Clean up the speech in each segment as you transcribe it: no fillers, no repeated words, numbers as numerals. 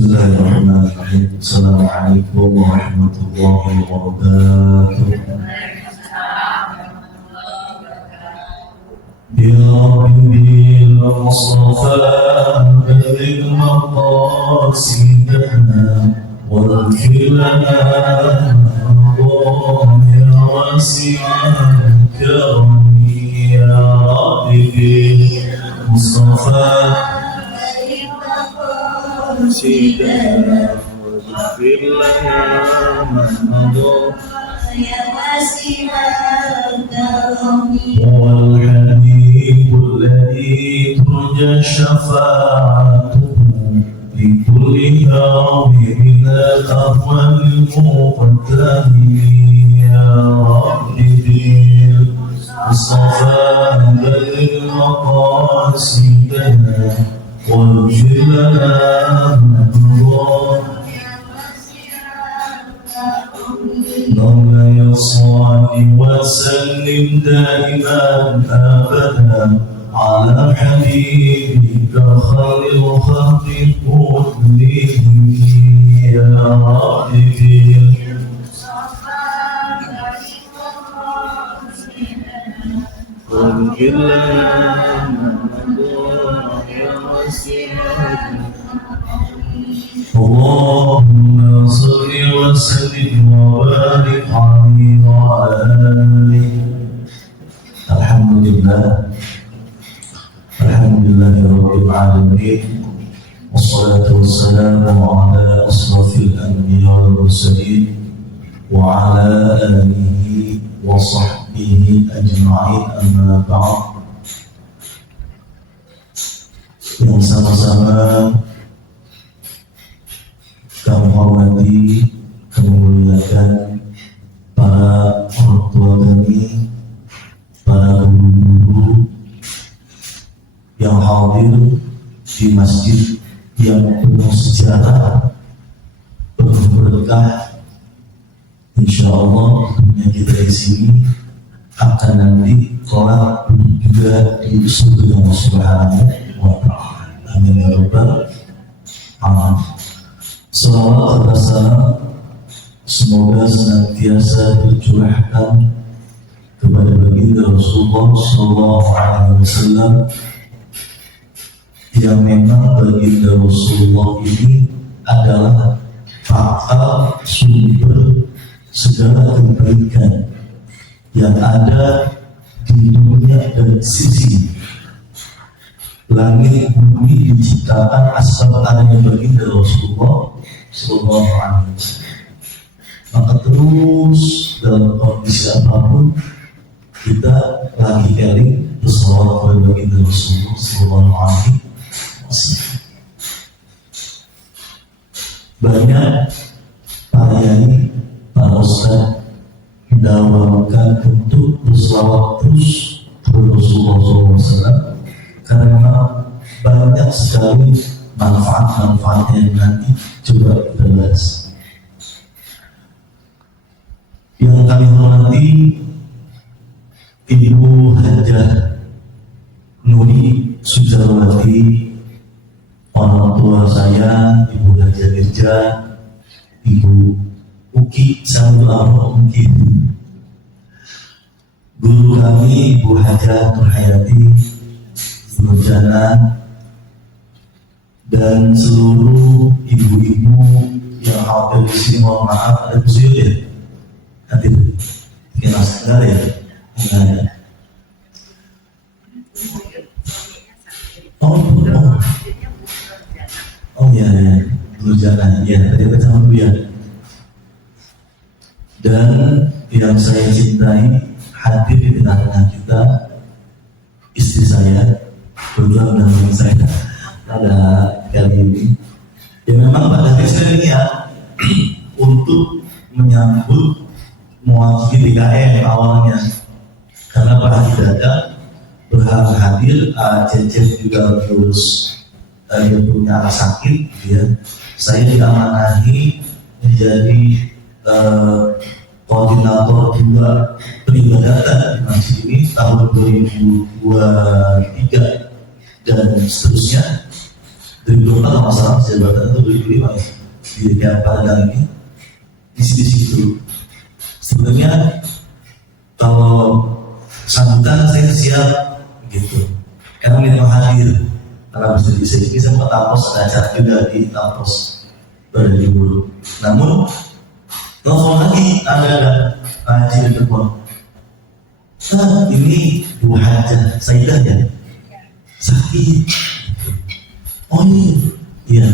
Bismillahirrahmanirrahim. Assalamualaikum warahmatullahi wabarakatuh. Ya Rabbil Mustafa barik maqasidana waghfir lana ya wasi'al karami ya Rabbil Mustafa سيدنا واغفر لنا ما مضى يا واسع الكرم هو الحبيب الذي ترجى شفاعته في كل يوم من الأفضل المقدم يا رب بالمصطفى بلغ مقاصدنا واغفر لنا مولاي صل وسلم دائما ابدا على حبيبك خير الخلق كلهم يا رب واغفر لنا اللهم صل وسلم وبارك عليه وعلى آله. Alhamdulillah rabbil alamin. Wassalatu wassalamu ala asrafil anbiya wal mursalin wa ala alihi wa sahbihi ajma'in, amma ba'd. Yang sama-sama kami hormati, kami muliakan para orang tua kami, para guru-guru yang hadir di masjid yang penuh sejarah, penuh berkah. Insya Allah kita di sini akan nanti kelak juga di surga Allah Subhanahu wa Ta'ala. Amin ya rabbal alamin. Salawat dan salam semoga senantiasa tercurahkan kepada baginda Rasulullah Sallallahu Alaihi Wasallam, yang memang baginda Rasulullah ini adalah fakta sumber segala kebaikan yang ada di dunia dan sisi langit bumi diciptakan asal adanya baginda Rasulullah Sallallahu Alaihi Wasallam. Maka terus dalam kondisi apapun kita lagi kali bersolawat kepada baginda Rasulullah Sallallahu Alaihi Wasallam. Banyak para yai, para ustaz mendawamkan untuk bersolawat terus kepada Rasulullah Sallallahu Alaihi Wasallam, karena banyak sekali manfaat-manfaat yang nanti coba kita bahas. Yang kami hormati Ibu Hajah Nuri Sujawati, orang tua saya Ibu Hajah Mirja, Ibu Uki Samul mungkin, guru kami Ibu Hajah Nurhayati Nurjana, dan seluruh ibu-ibu yang hadir di sini. Mohon maaf, ada beliau ya hadir kita segar ya, enggak ada. Oh ya, Nurjana ya, tadi bersama dulu ya. Dan yang saya cintai hadir di tengah-tengah kita, istri saya, kebetulan mendampingi saya pada kali ini. Ya memang pada saya niat untuk menyambut mewakili DKM awalnya, karena Pak Haji Dada berhak hadir, Cecep juga terus dia punya anak sakit, ya. Saya diamanahi menjadi koordinator dua peribadatan di masjid ini tahun 2023 dan seterusnya 2024 kalau masalah jabatan itu 2005 ya, di tiap pada ini di situ. Sebenarnya kalau sambutan saya siap gitu, karena memang hadir karena bisa di sini sempat Tampos, ada acara juga di Tampos pada libur. Namun telepon lagi ada Haji di telepon. Ini Bu Hajah Saidah ya, sakit. Oh iya,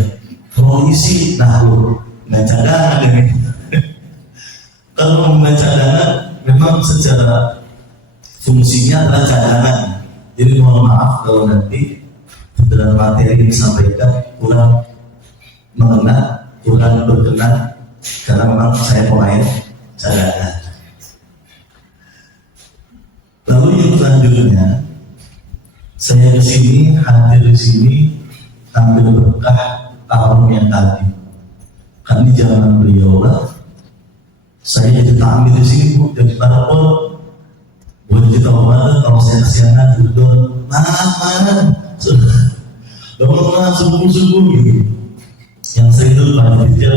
kalau isi, nah lu nggak cadangan ini. Kalau nggak cadangan, memang secara fungsinya adalah cadangan. Jadi mohon maaf kalau nanti dalam materi yang disampaikan kurang mengena, kurang berkenan, karena memang saya pemain cadangan. Lalu yang selanjutnya, saya kesini, hadir di sini ambil berkah tahun yang tadi. Kan di zaman beliau lah, saya jadi tampil di sini Bu, jadi para pun buat kita mana kalau saya kesiangan tidur, mana bangun subuh gitu. Yang sering itu pada kerja,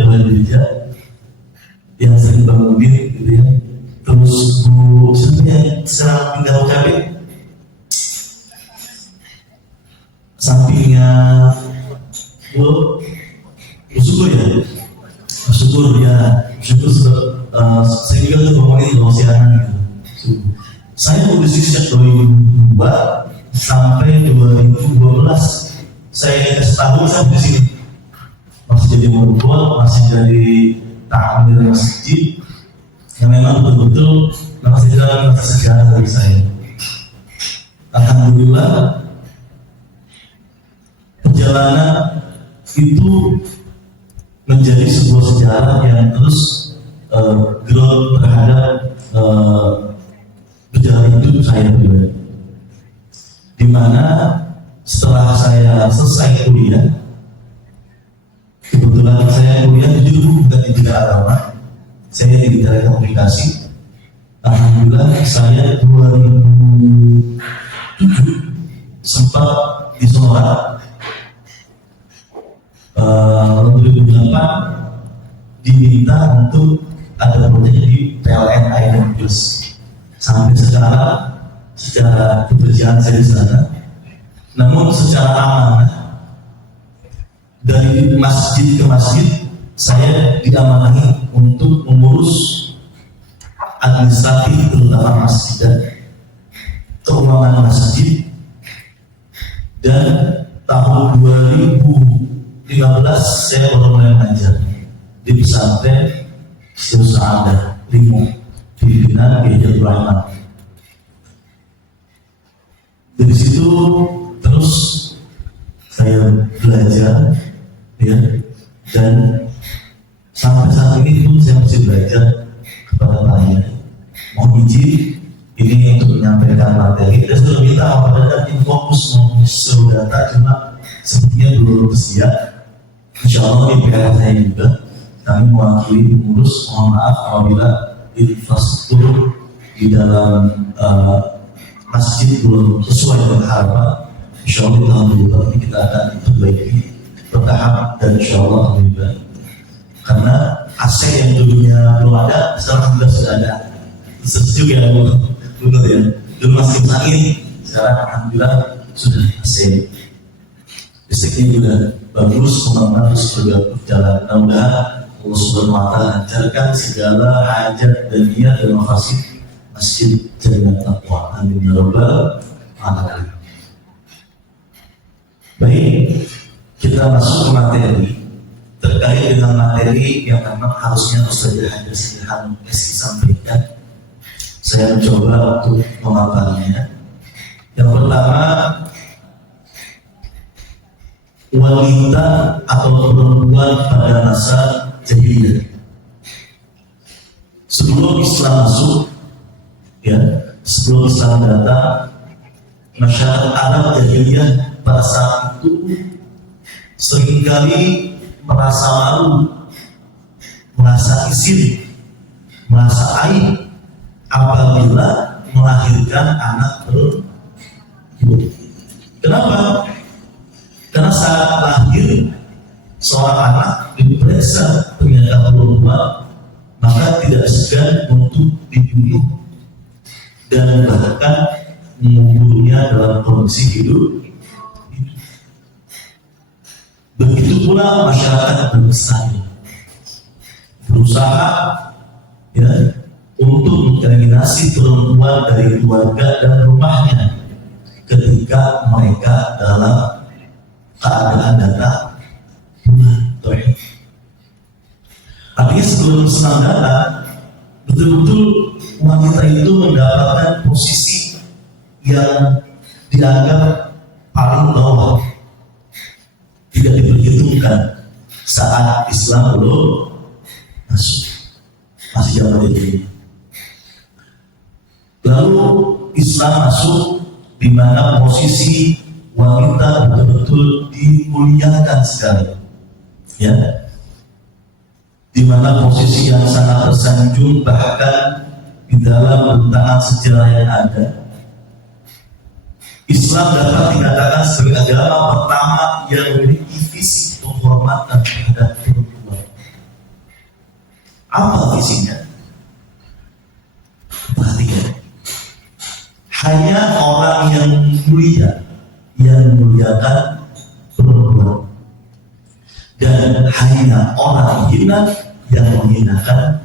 yang sering bangunin gitu ya. Terus Bu siapa yang sekarang tinggal cabai sampingnya Bu syukur ya, syukur saya juga tuh bangunin kalau siaran gitu. Saya produksi sejak 2002 sampai 2012. Saya setahun sampai di sini masih jadi murabba, masih jadi takmir masjid. Yang memang betul-betul masih dalam sejarah dari saya. Alhamdulillah perjalanan itu menjadi sebuah sejarah yang terus growth terhadap perjalanan hidup saya pribadi. Di mana setelah saya selesai kuliah, kebetulan saya kuliah jujur bukan di bidang agama, saya di telekomunikasi. Alhamdulillah saya 2007 sempat di Sonora. 2008 diminta untuk ada proyek di PLN Island Plus. Sampai sekarang secara pekerjaan saya di sana, namun secara amanah dari masjid ke masjid saya diamanahi untuk mengurus administratif terutama masjid dan keuangan masjid. Dan tahun 2015 saya baru mulai mengajar di pesantren Sa'adah Limo pimpinan Kiai Rahman. Dari situ terus saya belajar ya, dan sampai saat ini pun saya masih belajar kepada Pak. Mohon izin ini untuk menyampaikan materi. Saya sudah minta kepada dan fokus mau data, cuma sepertinya belum bersedia. Insya Allah di pihak saya juga kami mewakili pengurus. Mohon maaf apabila infrastruktur di dalam masjid belum sesuai dengan harapan. Insya Allah tahun 2020 ini kita akan perbaiki bertahap dan insya Allah alhamdulillah. Karena AC yang dulunya belum ada, sekarang sudah ada. Setuju ya benar ya. Dulu masih angin, sekarang alhamdulillah sudah AC. Listriknya juga bagus, pembangunan terus berjalan. Mudah-mudahan Allah Subhanahu wa Ta'ala lancarkan segala hajat dan niat dan inovasi Masjid Jaringan Taqwa. Amin ya rabbal alamin. Baik, kita masuk ke materi terkait dengan materi yang memang harusnya Ustaz Hajar Sidihan sampaikan. Saya mencoba untuk memaparkannya. Yang pertama, wanita atau perempuan pada masa jahiliyah. Sebelum Islam masuk, ya, sebelum Islam datang, masyarakat Arab jahiliyah pada saat itu seringkali merasa malu, merasa isin, merasa aib apabila melahirkan anak perempuan. Kenapa? Karena saat lahir seorang anak diperiksa ternyata perempuan, maka tidak segan untuk dibunuh dan bahkan menguburnya dalam kondisi hidup. Begitu pula masyarakat berkesani berusaha ya untuk mengeliminasi perempuan dari keluarga dan rumahnya ketika mereka dalam keadaan datang bulan. Artinya sebelum senang datang, betul-betul wanita itu mendapatkan posisi yang dianggap paling bawah, tidak diperhitungkan saat Islam belum masuk, masih zaman itu. Lalu Islam masuk di mana posisi wanita betul-betul dimuliakan sekali, ya, di mana posisi yang sangat tersanjung bahkan di dalam bentangan sejarah yang ada. Islam dapat dikatakan sebagai agama pertama yang memiliki visi penghormatan terhadap perempuan. Apa visinya? Perhatikan. Hanya orang yang mulia yang memuliakan perempuan, dan hanya orang hina yang menghinakan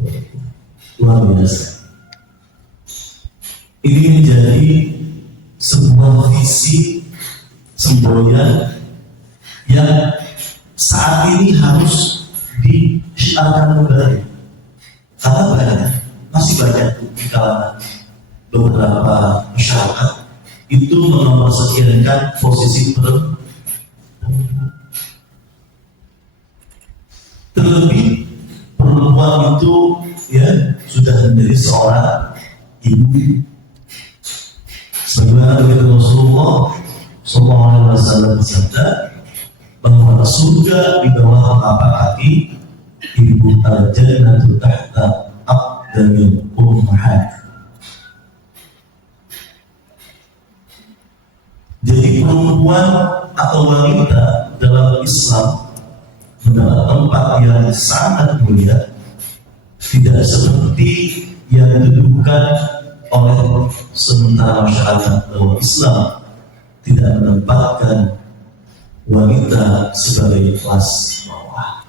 perempuan. Luar biasa. Ini menjadi sebuah visi semboyan yang saat ini harus disyiarkan kembali, karena masih banyak di kalangan beberapa masyarakat itu menomorsekiankan posisi perempuan. Terlebih perempuan itu ya sudah menjadi seorang ibu. Sebagaimana begitu Rasulullah SAW bersabda bahwa surga di bawah telapak kaki ibu, al-jannatu tahta aqdamil ummahat. Jadi perempuan atau wanita dalam Islam mendapat tempat yang sangat mulia, tidak seperti yang didudukan oleh sementara masyarakat bahwa Islam tidak menempatkan wanita sebagai kelas bawah,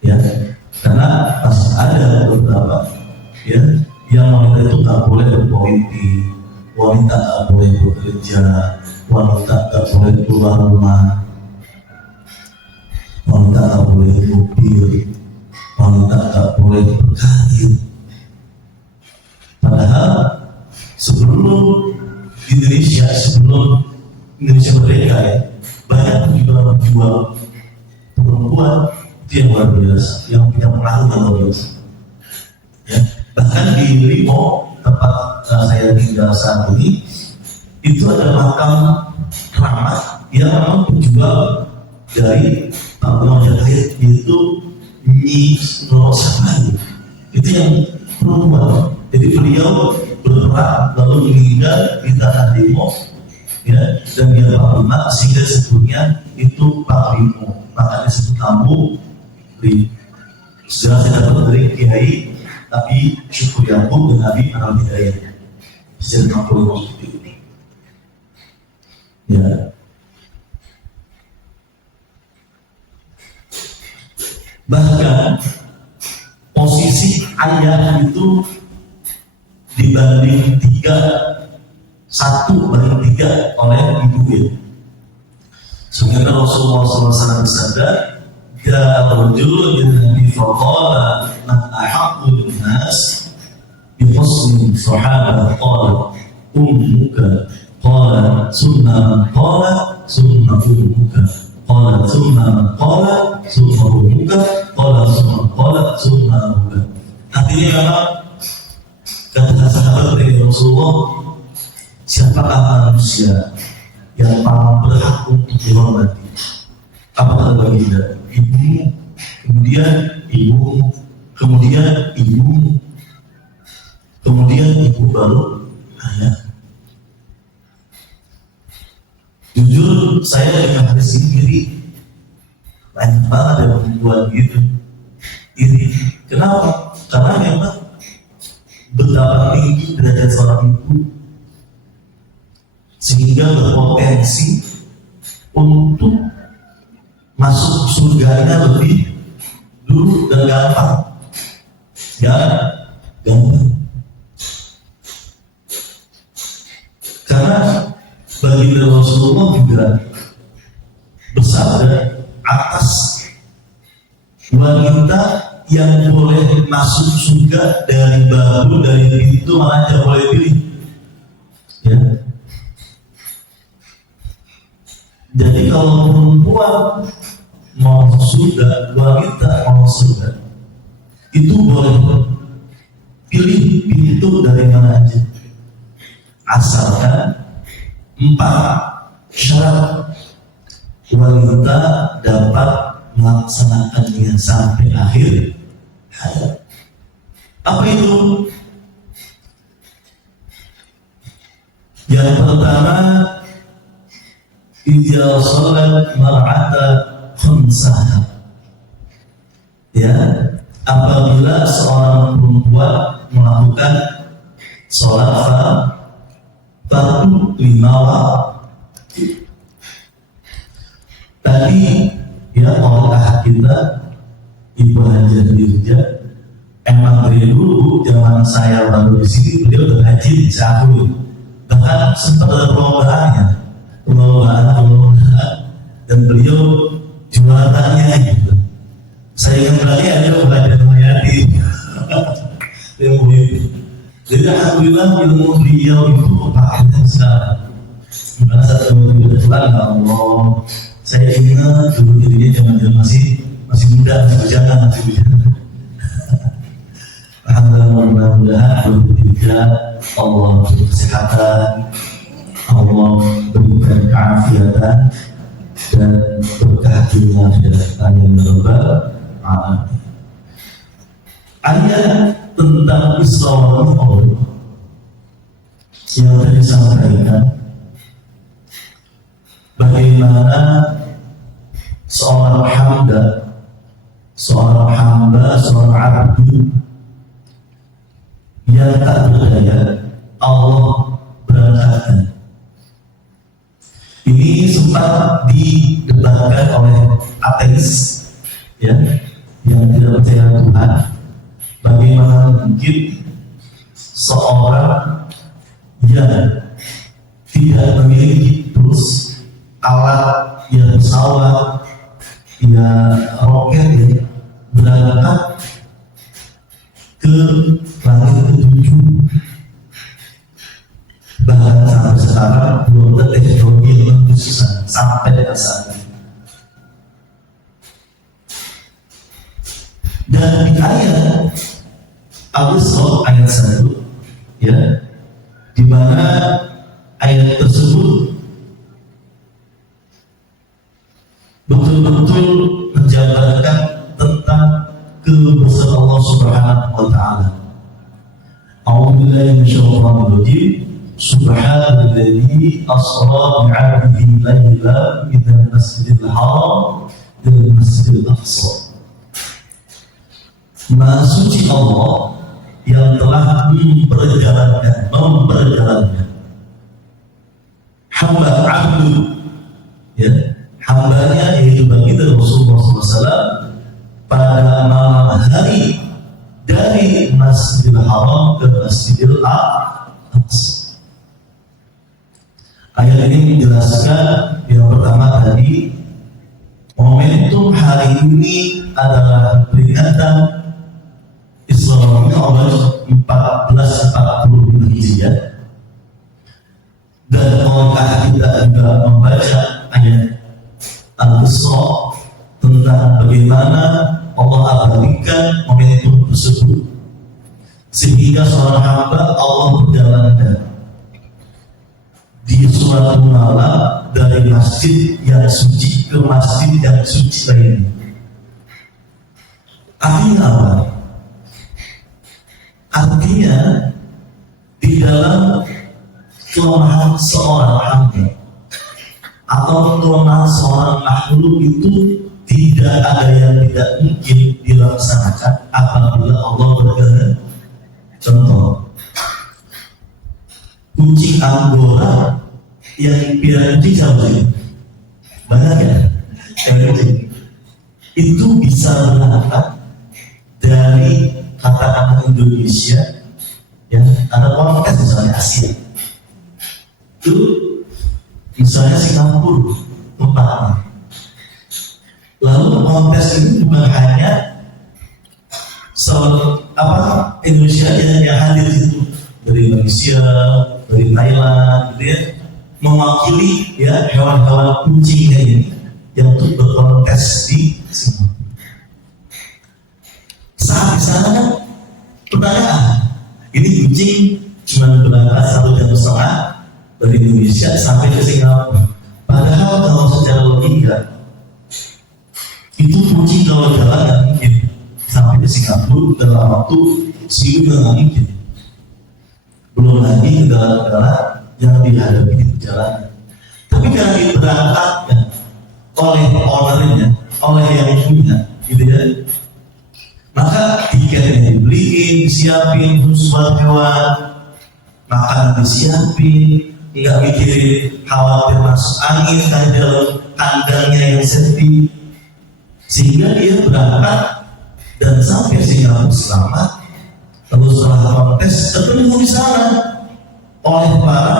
ya, karena masih ada beberapa ya yang wanita itu tak boleh berpolitik, wanita tak boleh bekerja, wanita tak boleh keluar rumah, wanita tak boleh mobil, wanita tak boleh berkarir. Padahal sebelum Indonesia merdeka ya, banyak penjual perempuan itu yang luar biasa, yang punya pengaruh yang luar biasa. Ya, bahkan di Limo tempat saya tinggal saat ini itu ada makam keramat yang memang penjual dari Majapahit, yaitu Nyi Nosabani. Itu yang perempuan. Jadi beliau berperang lalu meninggal di tanah Limo, ya, dan dia Panglima sehingga sebetulnya itu Panglima, makanya disebut kampung di sejarah saya dapat dari Kiai tapi Syukur Yakub dan Nabi Anwar Hidayat sejarah kampung seperti ini, ya. Bahkan posisi ayah itu dibanding 1/3 oleh ibunya. Sehingga Rasulullah SAW bersabda, "Ya rajul Nabi faqala man ahaqqul nas bi husni sahabah qala ummuka qala summa qala summa ummuka qala summa qala summa ummuka qala summa qala summa ummuka." Artinya memang kata sahabat dari Rasulullah, siapakah manusia yang paling berhak untuk dihormati? Apakah baginda? Ibumu, kemudian ibumu, kemudian ibumu, kemudian ibu baru ayah. Jujur saya dengan hadis ini iri, banyak banget yang membuat gitu iri. Kenapa? Karena memang betapa tinggi derajat seorang ibu sehingga berpotensi untuk masuk surganya lebih dulu dan gampang. Gampang. Karena baginda Rasulullah juga bersabda atas wanita yang boleh masuk surga dari babu, dari pintu mana aja boleh pilih. Ya. Jadi kalau perempuan mau surga, wanita mau surga, itu boleh pilih pintu dari mana aja, asalkan 4 syarat wanita dapat melaksanakannya sampai akhir hayat. Apa itu? Yang pertama, idza shalat mar'ata khamsaha. Ya, apabila seorang perempuan melakukan sholat fardu 5 waktu. Tadi ya orang kita Ibu Hajar Dirja emang dari dulu zaman saya baru di sini beliau udah ngaji dicampur, bahkan sempat ada perlombaannya, dan beliau jualannya gitu. Saya yang berani ada belajar menghayati ilmu itu. Jadi alhamdulillah ilmu beliau itu kepakaian sekarang. Merasa kebetulan Allah. Saya ingat dulu dirinya zaman masih muda, masih bujana. Alhamdulillah, mudah-mudahan bertiga Allah beri kesehatan, Allah berikan keafiatan dan berkah dunia akhirat. Amin ya rabbal alamin. Ayat tentang Isra wal Mi'raj yang tadi disampaikan, bagaimana seorang hamba, seorang abdu yang tak berdaya Allah berangkatkan. Ini sempat didebatkan oleh ateis, ya, yang tidak percaya Tuhan. Bagaimana mungkin seorang yang tidak memiliki terus alat, ya pesawat, ya roket, ya berangkat ke langit ke-7, bahkan sampai sekarang belum ada teknologi yang tembus sampai ke sana. Dan di ayat Al-Isra ayat 1, ya, di mana ayat tersebut betul-betul menjabarkan tentang kebesaran Allah Subhanahu wa taala. A'udzubillahi minasyaitonir rajim. Subhanalladzi asra bi'abdihi laylan minal masjidil haram ilal masjidil aqsa. Maha suci Allah yang telah memperjalankan hamba abdu, ya, hambanya yaitu baginda Rasulullah SAW pada malam hari dari Masjidil Haram ke Masjidil Aqsa. Ayat ini menjelaskan yang pertama tadi, momentum hari ini adalah peringatan Isra wal Mi'raj 1440 Hijriah. Dan kalau kita juga membaca ayat Al-Isra tentang bagaimana Allah abadikan momentum tersebut, sehingga seorang hamba Allah berjalankan di suatu malam dari masjid yang suci ke masjid yang suci lainnya. Artinya apa? Artinya di dalam kelemahan seorang hamba atau kelemahan seorang makhluk itu tidak ada yang tidak mungkin dilaksanakan apabila Allah berkehendak. Contoh, kucing Anggora yang piara kucing siapa sih? Banyak ya? Kucing itu bisa berangkat dari kata-kata Indonesia, ya ada podcast misalnya Asia, itu misalnya Singapura tempatnya. Lalu podcast ini bukan hanya Indonesia yang hadir itu, dari Malaysia, dari Thailand, gitu ya, mewakili ya hewan-hewan kucingnya ini yang untuk berkontes di Singapura. Saat di sana kan pertanyaan, ini kucing cuma berangkat 1,5 jam dari Indonesia sampai ke Singapura. Padahal kalau secara logika itu kucing kalau jalan nggak mungkin sampai ke Singapura dalam waktu seminggu, nggak mungkin. Belum lagi negara-negara yang dihadapi di perjalanan. Tapi karena diberangkatkan oleh ownernya, oleh yang punya, gitu ya, maka tiketnya dibeliin, disiapin, khusus buat hewan, makan disiapin, nggak mikirin khawatir masuk angin karena di dalam kandangnya yang safety, sehingga dia berangkat dan sampai Singapura selamat. Lalu setelah kontes ketemu di sana oleh para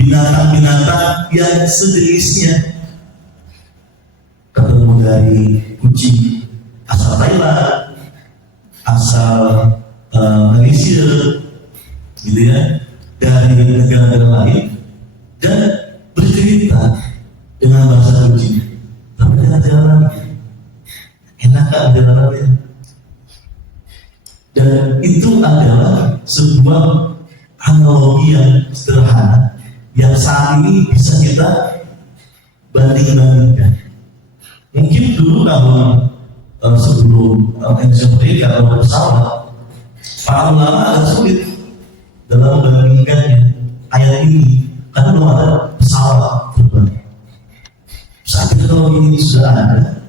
binatang-binatang yang sejenisnya, ketemu dari kucing asal Thailand, asal Malaysia, gitu ya, dari negara-negara lain, dan bercerita dengan bahasa kucing. Tapi dengan jalan enak kan jalannya. Dan itu adalah sebuah analogi yang sederhana yang saat ini bisa kita banding-bandingkan. Mungkin dulu kalau sebelum Indonesia kalau pesawat, para ulama agak sulit dalam membandingkannya ayat ini karena belum ada pesawat terbang. Saat teknologi ini sudah ada,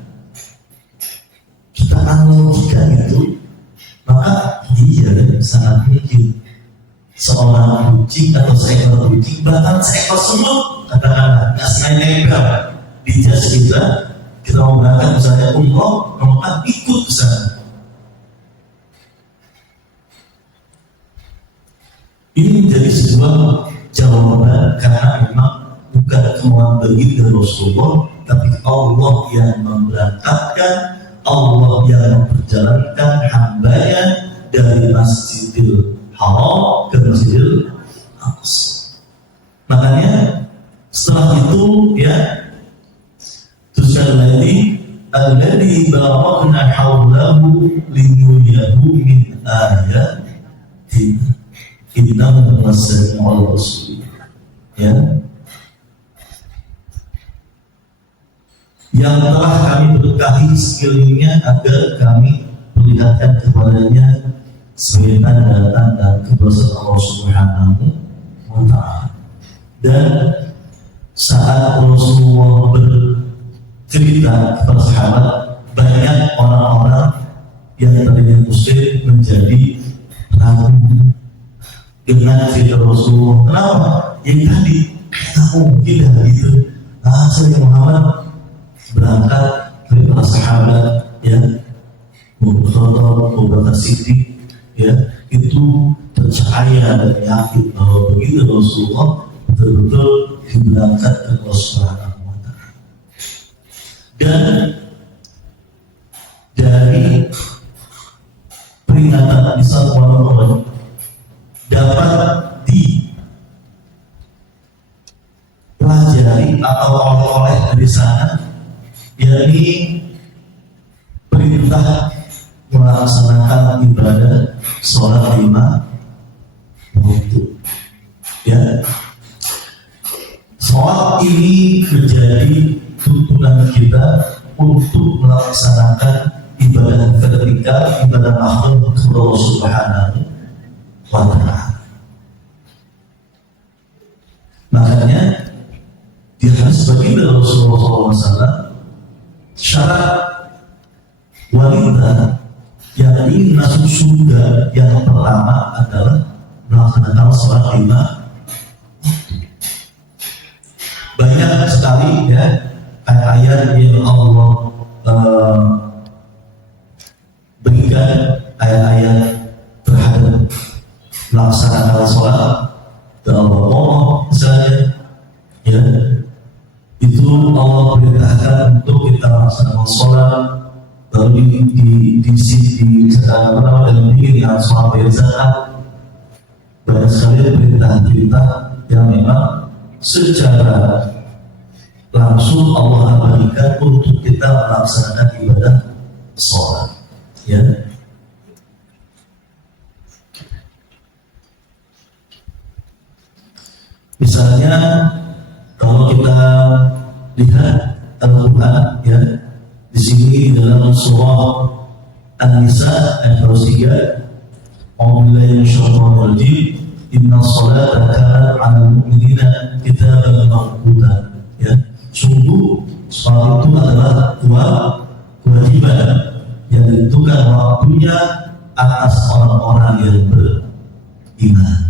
kita analogikan itu, maka dia sangat mungkin seorang kucing atau seekor kucing, bahkan seekor semut, katakanlah nggak sengaja nempel di jas kita mau berangkat misalnya umroh, maka ikut ke sana. Ini menjadi sebuah jawaban karena memang bukan kemauan baginda Rasulullah, tapi Allah yang memberangkatkan, Allah yang memperjalankan hambanya dari Masjidil Haram ke Masjidil Aqsa. Makanya setelah itu ya, Tusalladhi alladhi barakna hawlahu linuriyahu min ayatina innahu huwas-sami'ul basir. Ya, yang telah kami berkahi sekelilingnya agar kami perlihatkan kepadanya sebagai tanda-tanda kebesaran Allah Subhanahu wa Ta'ala. Dan saat Rasulullah bercerita kepada sahabat, banyak orang-orang yang tadinya muslim menjadi ragu dengan cerita Rasulullah. Kenapa? Yang tadi mungkin dah gitu. Saya Muhammad berangkat dari para sahabat, ya, Abu Bakar Siddiq, ya, itu percaya dan yakin bahwa begitu Rasulullah betul-betul diberangkatkan ke Allah Subhanahu wa Ta'ala. Dan dari peringatan Isra wal Mi'raj dapat dipelajari atau oleh dari sana, yakni perintah melaksanakan ibadah sholat 5 waktu. Ya, sholat ini menjadi tuntunan kita untuk melaksanakan ibadah ketika ibadah makhluk kepada Allah Subhanahu wa Ta'ala. Makanya Di hadis baginda Rasulullah SAW, syarat wanita yang ingin masuk surga yang pertama adalah melaksanakan sholat 5. Banyak sekali ya ayat-ayat yang Allah berikan, ayat-ayat terhadap melaksanakan sholat. Allah misalnya, ya, itu Allah perintahkan untuk kita melaksanakan sholat, lalu dalam diri yang sholat bayar zakat. Banyak sekali perintah-perintah yang memang secara langsung Allah berikan untuk kita melaksanakan ibadah sholat, ya. Misalnya kalau kita lihat Al-Quran, ya, di sini dalam surah An-Nisa ayat 3, A'udzubillahi minasyaitonir rajim, inna sholata kanat 'alal mu'minina kitaban mawquta. Ya, sungguh sholat itu adalah kewajiban yang ditentukan waktunya atas orang-orang yang beriman.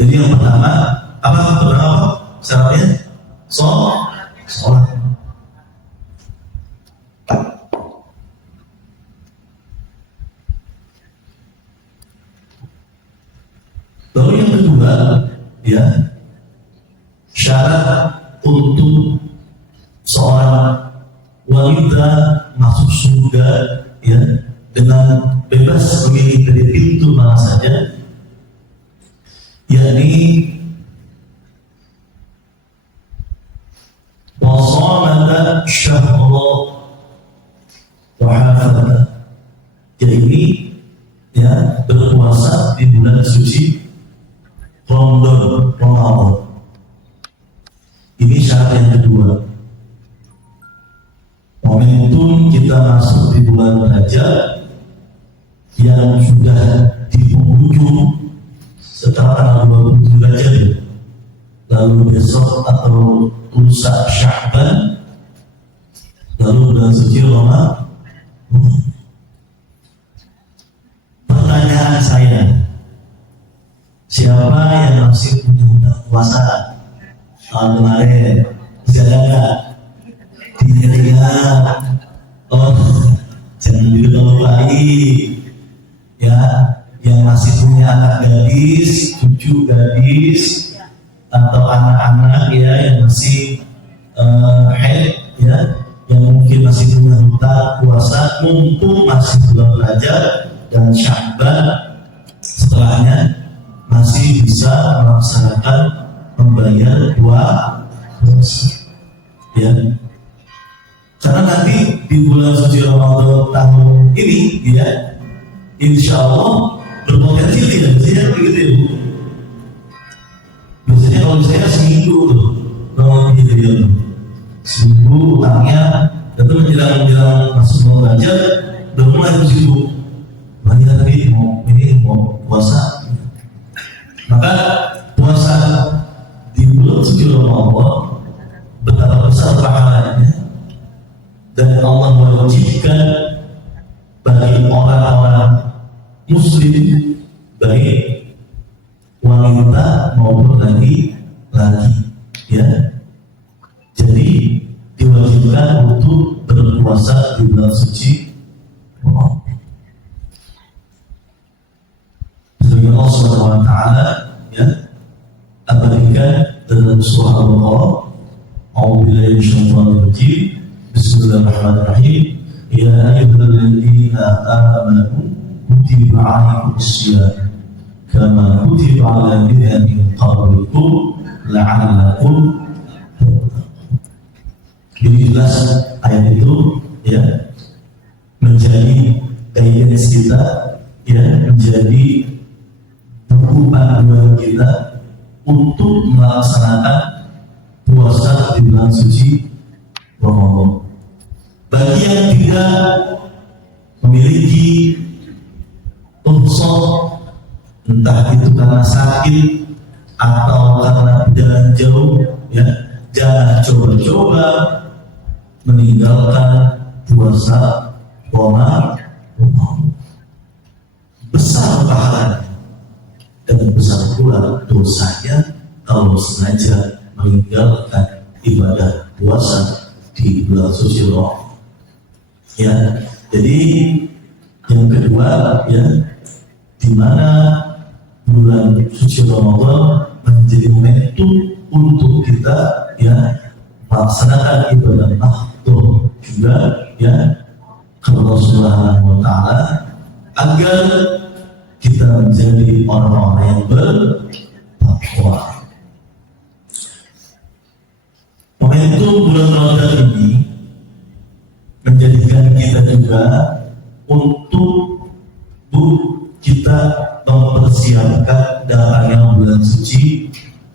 Jadi yang pertama, syaratnya? Sholat. Lalu yang kedua, ya, syarat untuk seorang wanita masuk surga, ya, dengan bebas memilih dari pintu mana saja, yakni wasomata syahra wahafada, yakni ya berpuasa di bulan suci Ramadan. Ini syarat yang kedua. Momentum kita masuk di bulan Rajab yang sudah di penghujung setelah tanggal 27 Rajab, ya. Lalu besok atau lusa Sya'ban, lalu bulan suci Ramadan. Pertanyaan saya, siapa yang masih punya hutang puasa tahun kemarin? Masih ada nggak? Diingat-ingat. Oh, jangan dilupain, ya. Yang masih punya anak gadis, cucu gadis, atau anak-anak, ya, yang masih haid, ya, yang mungkin masih punya hutang puasa, mumpung masih bulan Rajab dan Sya'ban setelahnya masih bisa melaksanakan membayar puasa, ya. Karena nanti di bulan suci Ramadan tahun ini, ya, insya Allah berpotensi tidak, biasanya begitu, ya, Bu. Biasanya kalau saya seminggu tuh, kalau gitu, ya, seminggu utangnya, itu menjelang masuk bulan Rajab, udah mulai tuh sibuk. Lagi tadi mau puasa, maka puasa di bulan suci Ramadan betapa besar pahalanya, dan Allah mewajibkan bagi orang-orang Muslim, baik wanita maupun laki-laki, ya. Jadi diwajibkan untuk berpuasa di bulan suci Ramadan. Sebagai Allah Subhanahu wa Ta'ala, ya, abadikan dalam surah Al-Baqarah, A'udzubillahi minasyaitonir rajim, Bismillahirrahmanirrahim, ya ayyuhalladzina amanu kutiba 'alaikumus-syiyam kama kutiba 'alal ladzina min qablikum la'allakum tattaqun. Jadi jelas ayat itu, ya, menjadi guidance kita, ya, menjadi buku panduan kita untuk melaksanakan puasa di bulan suci Ramadan. Bagi yang tidak memiliki unsur, entah itu karena sakit atau karena perjalanan jauh, ya, jangan coba-coba meninggalkan puasa Ramadan. Besar pahalanya dan besar pula dosanya kalau sengaja meninggalkan ibadah puasa di bulan suci Ramadan. Ya, jadi yang kedua, ya, di mana bulan suci Ramadan menjadi momentum untuk kita, ya, melaksanakan ibadah mahdoh juga, ya, Allah Subhanahu wa Ta'ala, agar kita menjadi orang-orang yang bertakwa. Momentum bulan Ramadan ini menjadikan kita juga untuk kita mempersiapkan datangnya bulan suci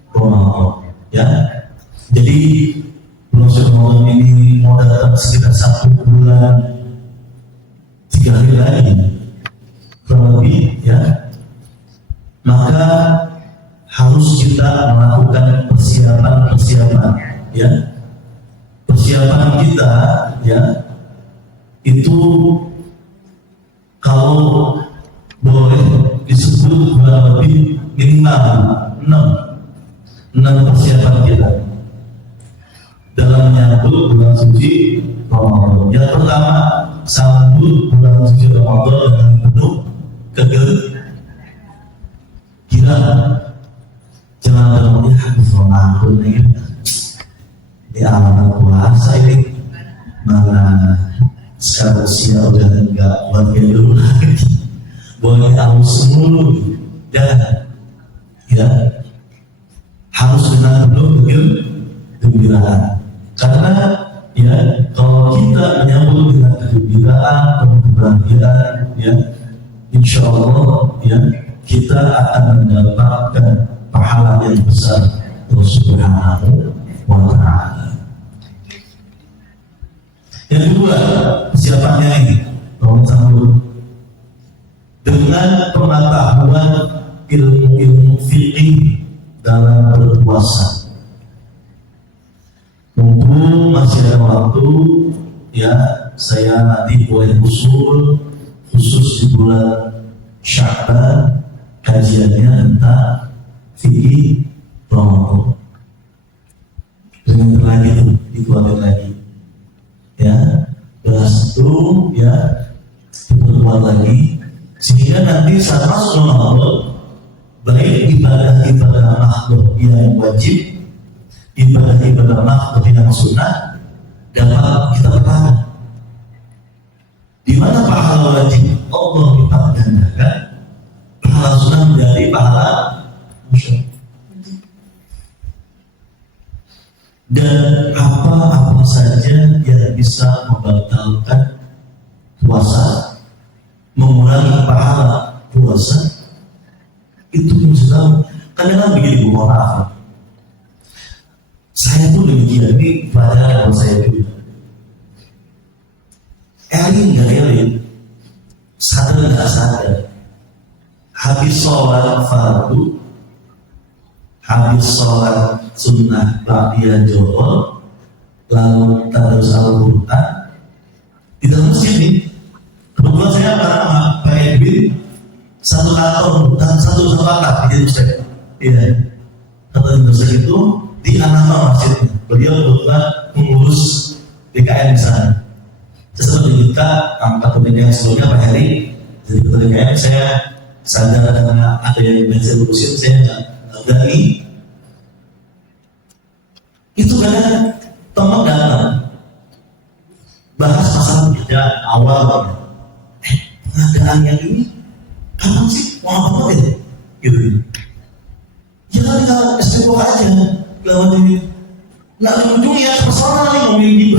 Ramadan, ya. Jadi bulan suci Ramadan ini mau datang sekitar 1 bulan 3 hari lagi kurang lebih, ya. Maka harus kita melakukan persiapan, ya. Persiapan kita, ya, itu kalau boleh disebut kurang lebih minimal 6 persiapan kita dalam menyambut bulan suci Ramadan. Yang pertama, sambut bulan suci Ramadan dengan penuh kegembiraan. Jangan terlalu habis Ramadan ini anak puasa ini, mana sekarang usia udah enggak buat kayak dulu lagi, boleh aus mulu, dan, ya, harus dengan penuh kegembiraan. Karena, ya, kalau kita menyambut dengan kegembiraan, penuh kebahagiaan, ya, insya Allah, ya, kita akan mendapatkan pahala yang besar Allah Subhanahu wa Ta'ala. Yang kedua, persiapannya ini sambut dengan pengetahuan ilmu fikih dalam berpuasa. Mumpung masih ada waktu, ya, saya nanti boleh khusus di bulan Sya'ban kajiannya tentang fikih Ramadan. Dengan lagi tuh, dikuatkan lagi, ya, bahas itu, ya, diperkuat lagi sehingga nanti saat masuk Ramadan, baik ibadah-ibadah makhluk yang wajib, ibadah-ibadah makhluk yang sunnah dapat kita ketahui. Di mana pahala wajib Allah lipat gandakan, pahala sunnah menjadi pahala musyrik. Dan apa-apa saja yang bisa membatalkan puasa, mengurangi pahala puasa, itu harus tahu. Kadang-kadang begini, mohon maaf, saya pun demikian, ini pelajaran buat saya juga. Eling, sadar nggak sadar, habis sholat fardu, habis sholat sunnah ba'diyah johor, lalu tadarus Al-Quran di dalam masjid nih. Kebetulan saya karena pakai duit satu kantor dan satu atap di Ustaz. Iya, kata Ustaz itu di Anama masjidnya. Beliau kebetulan mengurus DKM di sana. Saya sempat diminta angkat pemilihan sebelumnya Pak Heri, jadi ketua DKM. Saya sadar karena ada yang saya urusin, saya nggak berani. Itu kadang teman datang bahas masalah kerjaan awal, pengadaan yang ini kapan sih mau apa ya, gitu. Jangan kita SPO aja, lawan ini nggak ujung ya personal nih ngomongin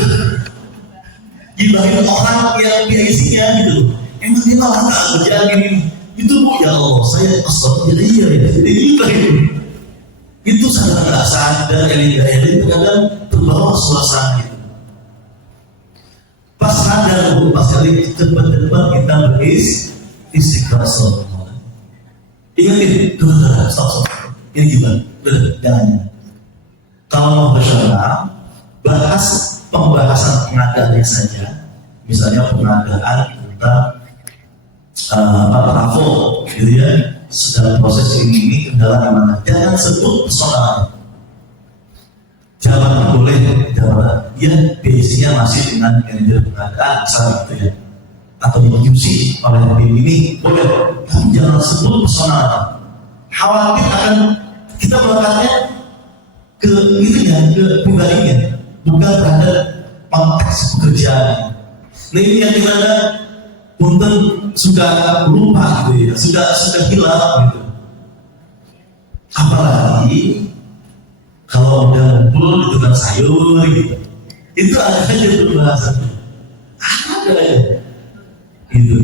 gibahin orang yang biasinya gitu. Emang dia malah nggak kerjaan ini, itu bu ya Allah saya astagfirullah ya, jadi gitu. Itu sadar nggak sadar, elit terkadang terbawa suasana itu. Pas sadar, pas elit cepat-cepat kita beristighfar. Ingat ini, stop. Ini gimana? Jangan. Kalau profesional, bahas pembahasan pengadaannya saja, misalnya pengadaan tentang trafo, gitu ya, sedang proses ini kendala di mana. Jangan sebut personal. Jabatan boleh, jabatan dia base-nya masih dengan manajer pengadaan, misalnya gitu ya, atau di QC oleh tim ini boleh, tapi jangan sebut personal. Khawatir akan kita melakukannya ke itunya, ke pribadinya, bukan pada konteks pekerjaan. Nah ini yang dimana punten sudah lupa gitu ya, sudah hilang gitu. Apalagi kalau udah ngumpul di tukang sayur gitu, itu ada aja tuh bahasannya, ada aja gitu.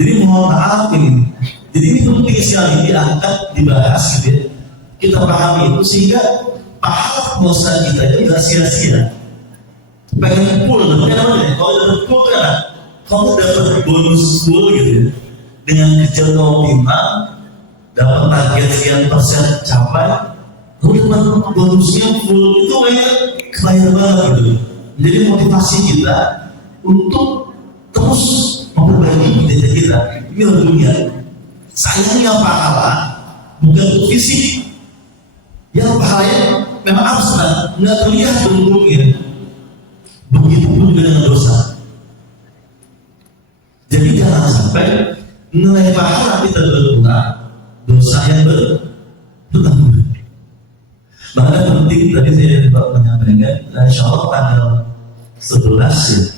Jadi mohon maaf ini, jadi ini penting sekali diangkat, dibahas gitu ya. Kita pahami itu sehingga pahala dosa kita itu nggak sia-sia. Pengen full, namanya kalau dapat full kan, kamu dapat bonus full gitu ya. Dengan kerja optimal, dapat target sekian persen capai, lalu dapat bonusnya full, itu kayak kebayang banget gitu. Jadi motivasi kita untuk terus memperbaiki kinerja kita. Ini dunia. Sayangnya pahala bukan untuk fisik. Yang pahalanya memang abstrak, nggak terlihat bentuknya. Begitu pun dengan dosa. Jadi jangan sampai nilai pahala kita berkurang, dosa yang bertambah. Makanya penting tadi saya menyampaikan, insya Allah tanggal 11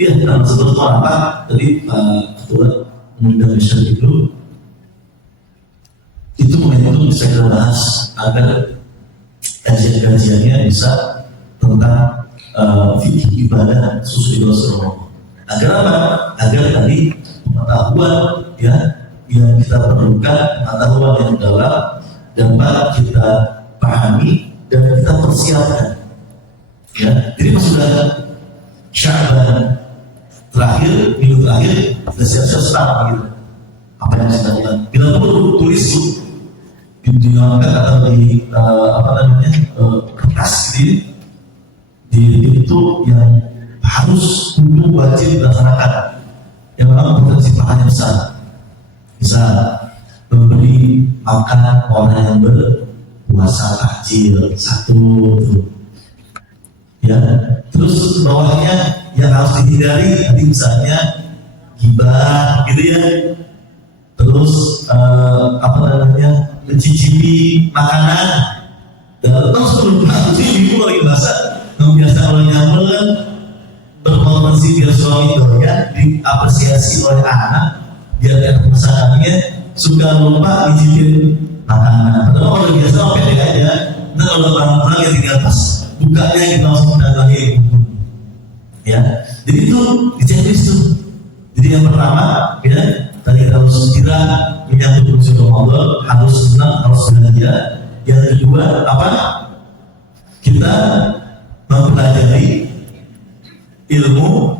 ya, tanggal 11 apa? Tadi Pak Ketua mengundang itu. Itu momentum bisa kita bahas agar kajian-kajiannya bisa tentang fikih ibadah sesuai Rasulullah. Agar apa? Agar tadi pengetahuan ya yang kita perlukan, pengetahuan yang dalam dapat kita pahami dan kita persiapkan. Ya, jadi pas sudah Sya'ban terakhir, minggu terakhir, sudah siap-siap start gitu. Apa yang kita lakukan? Bila perlu tulis diangkat atau di kertas gitu, di itu yang harus untuk wajib dilaksanakan, yang memang potensi pahalanya besar. Bisa memberi makan orang yang berpuasa takjil satu tuh. Ya, terus bawahnya yang harus dihindari nanti misalnya gibah gitu ya. Terus mencicipi makanan dan terus mencicipi itu lagi bahasa yang biasa orang nyambel kan berpotensi biar suami doyan diapresiasi oleh anak biar ada masakannya suka lupa nyicipin makanan. Padahal kalau biasa pede aja, dan kalau orang-orang yang tinggal pas bukanya kita langsung mendatangi ya. Jadi itu diceklis tuh. Jadi yang pertama ya, tadi harus segera menyambut musim Ramadan, harus senang, harus bahagia. Yang kedua apa? Kita mempelajari ilmu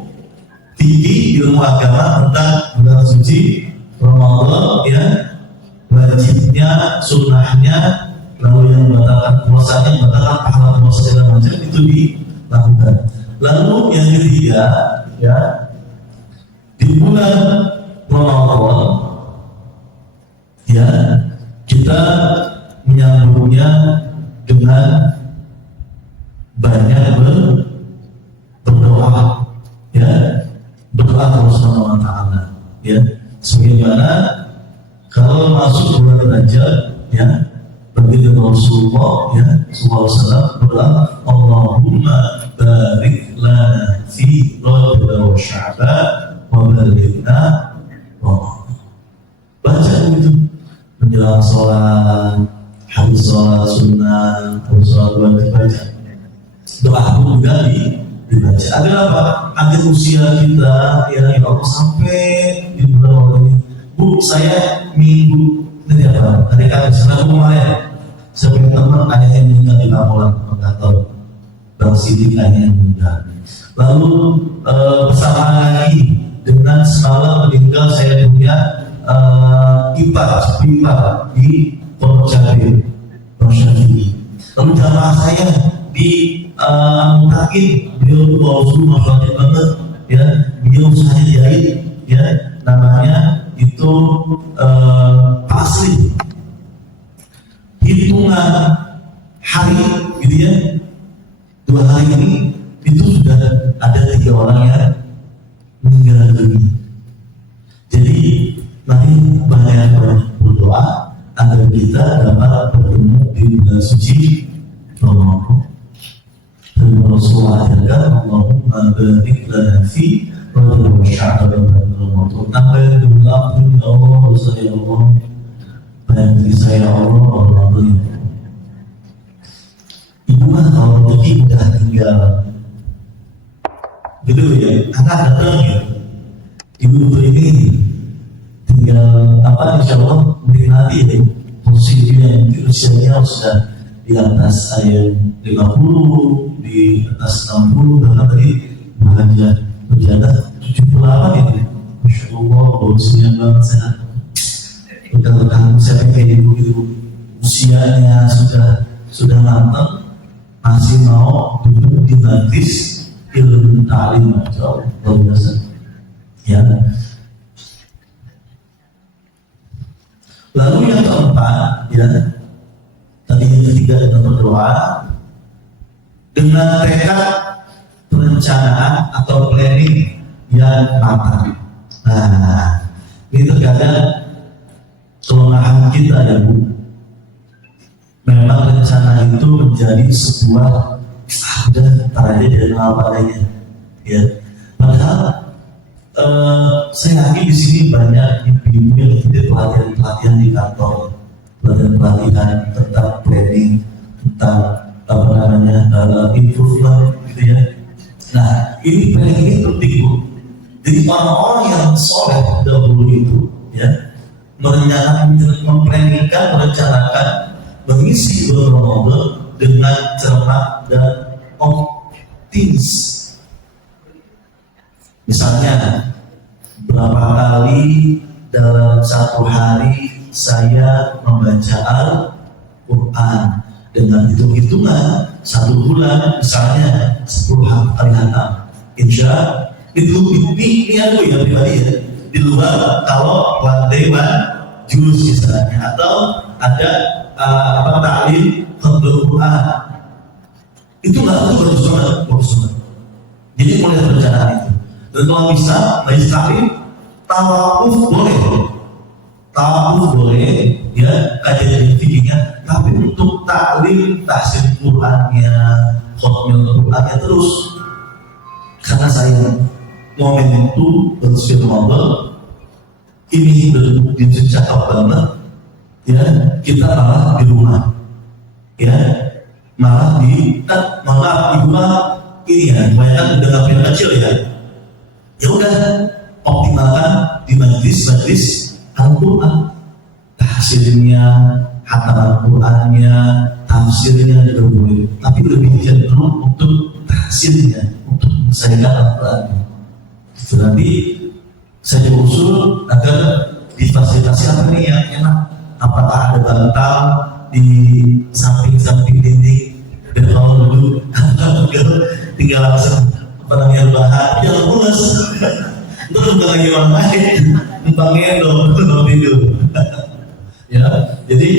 fikih, ilmu agama tentang bulan suci Ramadan ya, wajibnya, sunnahnya, lalu yang membatalkan puasanya, membatalkan pahala puasa segala macam itu dilakukan. Lalu yang ketiga ya, di bulan Ramadan ya kita menyambutnya dengan banyak berdoa ya, berdoa kepada Allah Subhanahu wa taala ya, sebagaimana kalau masuk bulan Rajab ya, bagi Rasulullah ya sallallahu alaihi wasallam berdoa, Allahumma barik lana fi Rajab wa Sya'ban wa balighna Ramadan. Baca itu menjelang sholat, habis sholat sunnah, habis sholat wajib baca. Doa pun juga dibaca. Agar apa? Agar usia kita ya Allah sampai di bulan Ramadan ini. Bu, saya minggu ini apa? Hari Kamis, Rabu kemarin, saya punya teman ayah yang meninggal di Lamongan kantor Bang Sidik, ayah yang meninggal. Lalu bersamaan lagi dengan semalam meninggal saya punya ipar di Pondok Cabe, Bang Syafi'i. Lalu jamaah saya di Mutakin, beliau bawa rumah banyak banget, ya, beliau usahanya jahit, ya, namanya itu Pak Asli. Hitungan hari, gitu ya, 2 hari ini itu sudah ada 3 orang yang meninggal dunia. Jadi mari banyak berdoa agar kita dapat bertemu di bulan suci Ramadan. Dan Rasulullah ajarkan, Allahumma barik lana fi Rajab wa Sya'ban Ramadan. Tambah doa pun, ya Allah, dosa ya Allah, bantu saya Allah Ramadan. Ibu mah kalau rezeki udah tinggal gitu ya, anak datang ya, ibu ini tinggal insya Allah menikmati ya posisi yang usianya sudah di atas ayat 50, di atas 60, bahkan tadi berjalan 78 itu. Masya Allah, usianya banget sehat. Udah berkandung saya kayak ibu usianya sudah matang, masih mau duduk di majlis ilmu ta'lim, luar biasa. Ya. Lalu yang keempat, ya, tadi yang ketiga dengan berdoa dengan tekad perencanaan atau planning yang matang. Nah, ini terkadang kelemahan kita ya Bu. Memang rencana itu menjadi sebuah udah tar aja dari apa adanya, ya. Padahal saya yakin di sini banyak ibu-ibu yang ikut pelatihan di kantor, pelatihan tentang planning, tentang improvement, gitu ya. Nah, ini planning ini penting Bu. Jadi orang-orang yang soleh dahulu itu, ya, merencanakan mengisi bulan Ramadan dengan cermat dan optimis. Misalnya, berapa kali dalam satu hari saya membaca Al-Quran dengan hitung-hitungan 1 bulan, misalnya 10 kali hatam. Insya ini aku ya pribadi ya. Di luar kalau dewan juz misalnya, atau ada taklim Fadlul Quran, itu bagus banget. Jadi mulai perencanaan itu. Dan kalau bisa majelis taklim tawakuf boleh, ya, kajian fikihnya, tapi untuk taklim tahsin Qurannya, khotmil Qurannya terus. Karena saya momen itu bersuci Ramadan ini betul-betul cakap banget, ya, kita malah di rumah, ya, malah di rumah ini ya, kebanyakan udah nggak punya kecil ya. Ya udah, optimalkan di majlis Al-Quran, tahsilnya, hatam Al-Qurannya, tafsirnya juga boleh, tapi lebih cenderung untuk tahsilnya, untuk menyelesaikan Al-Quran. Itu nanti saya usul agar difasilitasi apa nih yang enak, apakah ada bantal di samping dinding, biar kalau duduk tinggal langsung bahan, jangan pulas. Itu bukan lagi orang lain, numpangnya dong tidur. Ya, jadi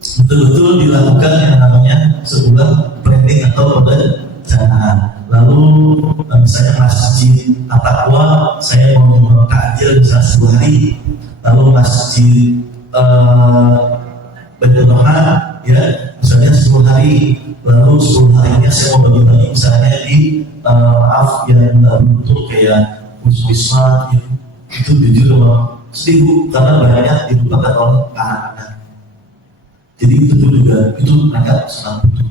betul-betul dilakukan yang namanya sebuah planning atau perencanaan. Lalu misalnya masjid At-Taqwa, saya mau takjil misalnya 10 hari. Lalu masjid Baitul Rahman, ya, misalnya 10 hari. Lalu 10 harinya saya mau bagi-bagi misalnya di yang untuk kayak wisma itu jujur sedih karena banyak dilupakan oleh anak-anak. Jadi itu juga mereka sangat butuh.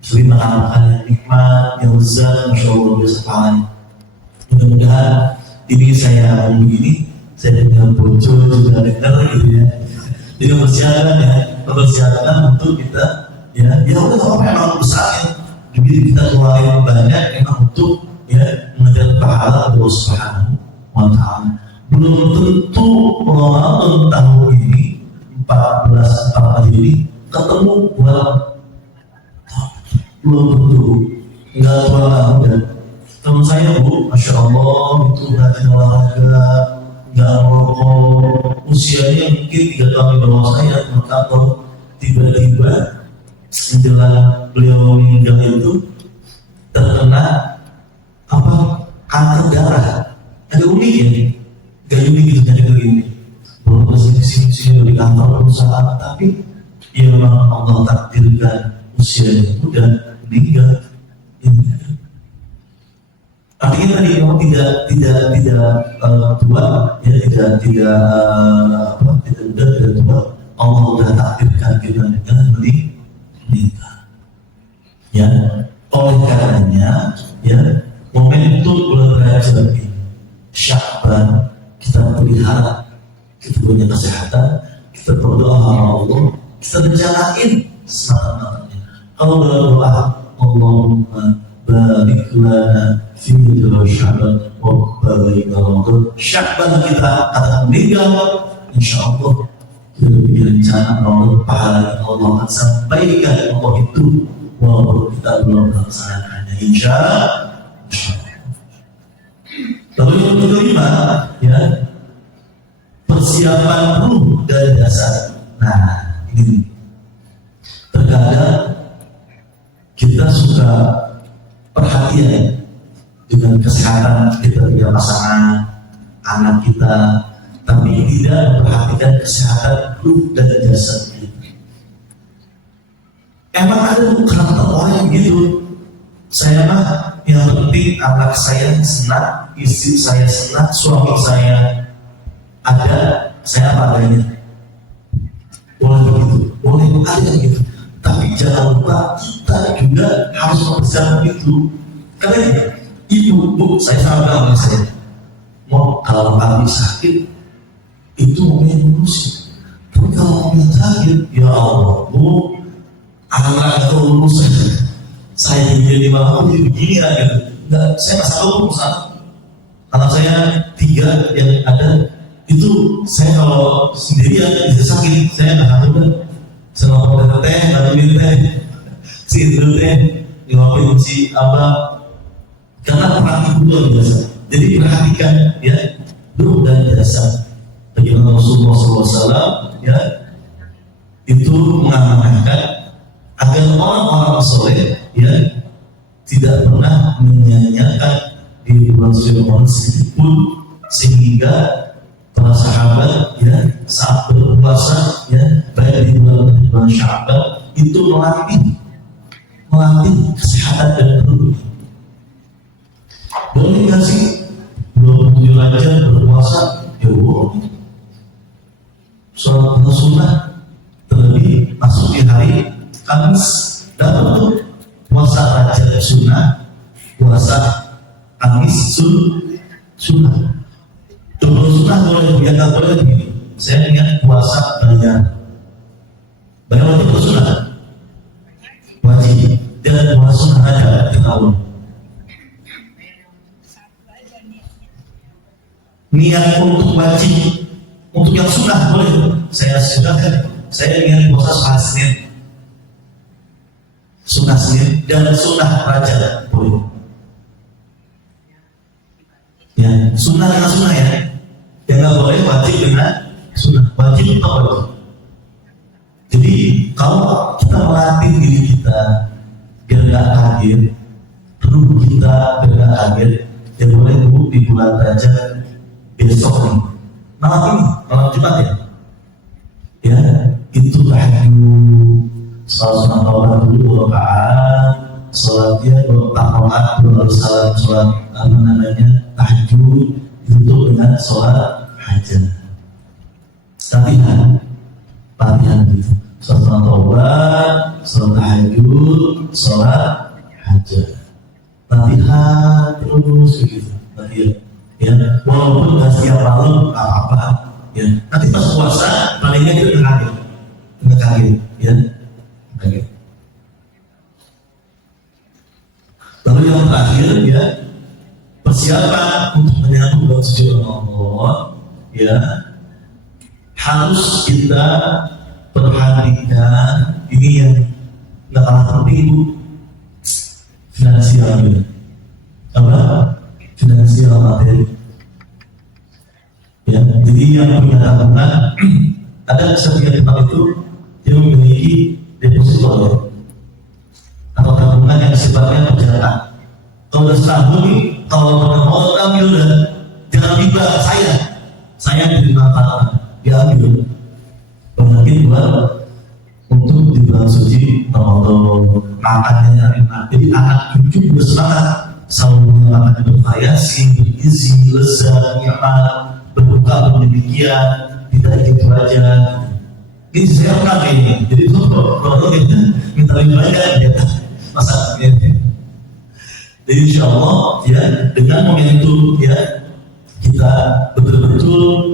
Sering makan yang nikmat, yang lezat, masya Allah biasa pahalanya. Mudah-mudahan ini saya begini, saya punya bocor juga dengar gitu ya. Jadi mempersiapkan untuk kita, ya udah apa memang besarnya. Jadi kita keluarin banyak memang untuk, ya, mengejar pahala Allah Subhanahu wa Ta'ala. Belum tentu Ramadan tahun ini 14 ini ketemu buat belum tentu, nggak tua nggak muda. Teman saya Bu, masya Allah itu rajin olahraga, nggak merokok, usianya mungkin 3 tahun di bawah saya, atau tiba-tiba menjelang beliau meninggal itu terkena kanker darah. Ada unik ya, gak unik gitu jadi begini. Belum kesini di kantor perusahaan, tapi ya memang Allah takdirkan usianya muda meninggal. Artinya tadi kamu tidak tua, ya tidak muda, tidak tua. Allah sudah takdirkan kita dengan meninggal. Ya, oleh karenanya, ya momentum bulan Rajab ini, Sya'ban, kita pelihara, kita punya kesehatan, kita berdoa sama Allah, kita rencanain semata-matanya. Kalau berdoa, Allahumma barik lana fi Sya'ban wa baligh Ramadan. Sya'ban kita akan meninggal, insya Allah kita bikin rencana Ramadan, pahala Allah akan sampaikan Allah itu walaupun kita belum melaksanakannya, insya Allah. Lalu yang kelima, ya, persiapan ruh dan dasar. Nah, ini terkadang kita suka perhatian dengan kesehatan kita punya pasangan, anak kita, tapi tidak memperhatikan kesehatan ruh dan jasad kita. Emang ada karakter orang yang gitu. Saya mah yang penting anak saya senang, istri saya senang, suami saya ada, saya apa adanya. Boleh begitu, boleh ada gitu. Tapi jangan lupa kita juga harus mempersiapkan itu. Karena ibu, saya sampaikan sama saya, mau kalau kami sakit itu mungkin urus. Tapi kalau kami sakit, ya Allah, Bu, anak itu urusan. Saya jadi malah begini ya gitu. Nggak, saya nggak tahu urusan. Anak saya 3 yang ada itu, saya kalau sendirian bisa sakit, saya nggak tahu kan. Saya ngomong teh, bantuin teh, si itu teh, ngomongin si apa. Karena perhatian luar biasa. Jadi perhatikan ya ruh dan jasad. Bagaimana Rasulullah SAW ya itu mengamanahkan agar orang-orang soleh ya tidak pernah menyanyiakan di bulan suci Ramadan sedikitpun, sehingga para sahabat ya saat berpuasa ya baik di bulan Sya'ban itu melatih kesehatan dan ruh. Boleh nggak sih 27 Rajab berpuasa? Ya boleh. Sholat sunnah terlebih masuk di hari Kamis, dan untuk puasa Rajab sunnah, puasa Kamis sunnah. Double sunnah boleh, biar nggak boleh begini. Saya ingat puasa bayar wajib sunnah, wajib, dan puasa sunnah aja di tahun. Niat untuk wajib, untuk yang sunnah boleh. Saya sudahkan, saya niat puasa Senin, sunnah Senin dan sunnah Rajab boleh. Ya, sunnah dengan sunnah ya. Yang nggak boleh wajib dengan sunnah. Wajib itu wajib. Jadi kalau kita melatih diri kita biar nggak kaget, ruh kita biar nggak kaget, ya boleh Bu di bulan Rajab besok nih, malam Jumat ya. Ya, itu tahajud, salat sunat taubat dulu 2 rakaat, salatnya 2 rakaat, baru salam salat tahajud, itu dengan salat hajat. Latihan gitu. Salat sunat taubat, salat tahajud, salat hajat. Latihan terus begitu. Latihan. Ya, walaupun nggak setiap malam apa-apa. Ya, nanti pas puasa palingnya kita kaget, ya, kaget. Lalu yang terakhir ya, persiapan untuk menyambut bulan suci Ramadan, ya, harus kita perhatikan ini yang nggak kalah penting Bu. finansial gitu. Apa? Finansial materi. Ya, jadi yang punya tabungan ada setiap tempat itu dia memiliki deposito ya, atau tabungan yang sifatnya berjalan. Kalau udah setahun nih, kalau mau ambil udah jangan riba saya beri manfaat, dia ambil. Mungkin buat untuk di bulan suci atau makannya enak. Jadi anak cucu juga semangat selalu makan bervariasi, bergizi, lezat, nyaman, berbuka demikian, tidak gitu aja. Ini saya pernah ini. Jadi kalau kita minta lebih banyak ya masa ini. Jadi insya Allah ya dengan momentum ya kita betul-betul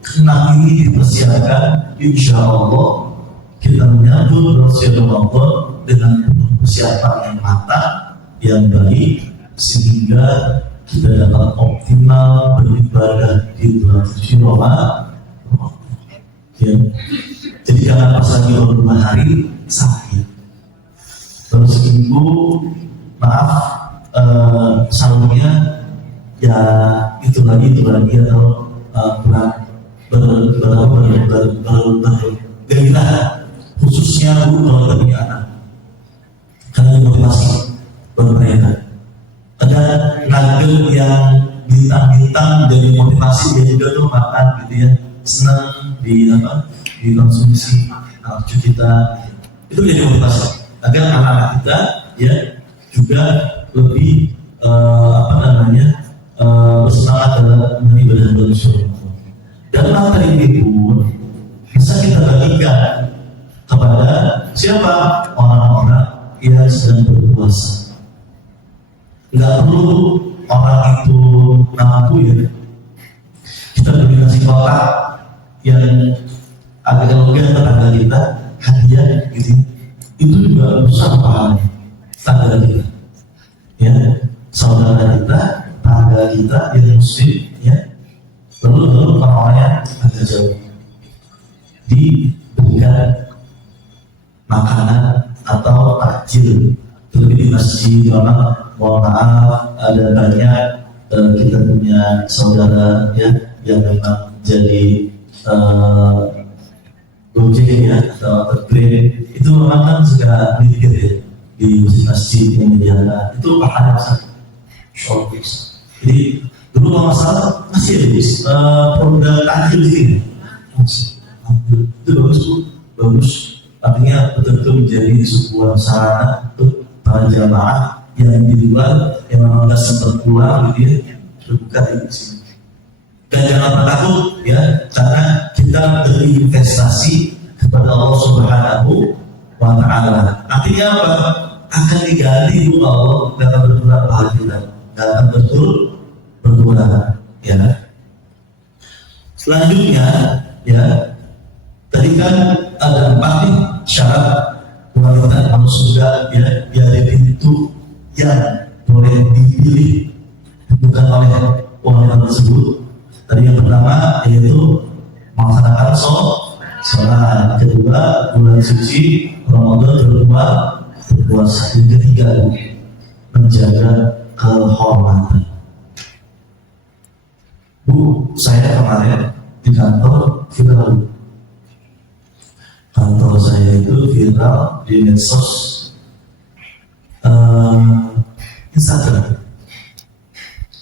kena ini dipersiapkan, insya Allah kita menyambut Rasulullah dengan persiapan yang matang, yang baik, sehingga kita dapat optimal beribadah di bulan suci Ramadan. Ya. Jadi jangan pas lagi baru 2 hari sakit, baru seminggu, maaf sahurnya ya itu lagi atau bergairah khususnya kalau punya anak karena motivasi buat mereka. Ada nugget yang bintang-bintang dari motivasi dia juga tuh makan gitu ya, senang dikonsumsi anak cucu kita, itu jadi motivasi agar anak-anak kita ya juga lebih bersemangat dalam beribadah bulan suci. Dan materi ini pun bisa kita bagikan kepada siapa? Orang-orang yang sedang berpuasa. Nggak perlu orang itu mampu ya. Kita beri nasi kotak yang agak lega tetangga kita, hadiah gitu. Itu juga besar pahalanya. Tetangga kita, ya, saudara kita, tetangga kita yang muslim, ya. Lalu orang-orang yang agak jauh diberikan makanan atau takjil, terlebih di masjid. Mohon maaf ada banyak kita punya saudara ya yang memang jadi gojek ya atau grab, itu memang kan suka mikir ya di masjid yang menyediakan itu pahalanya besar, showcase. Jadi dulu kalau masalah masih ada produk takjil di sini, itu bagus. Artinya betul-betul menjadi sebuah sarana untuk para jamaah yang di luar yang memang nggak sempat pulang gitu ya, terbuka di sini. Dan jangan takut ya, karena kita berinvestasi kepada Allah Subhanahu wa Ta'ala. Artinya apa? Akan digali oleh Allah dalam berkurang pahala kita, dalam berkurang ya. Selanjutnya ya, tadi kan ada 4 nih syarat wanita masuk surga ya, dari pintu yang boleh dipilih bukan oleh wanita tersebut. Tadi yang pertama yaitu melaksanakan sholat, kedua bulan suci Ramadan, berpuasa, yang ketiga menjaga kehormatan. Bu, saya kemarin di kantor viral. Kantor saya itu viral di medsos Instagram.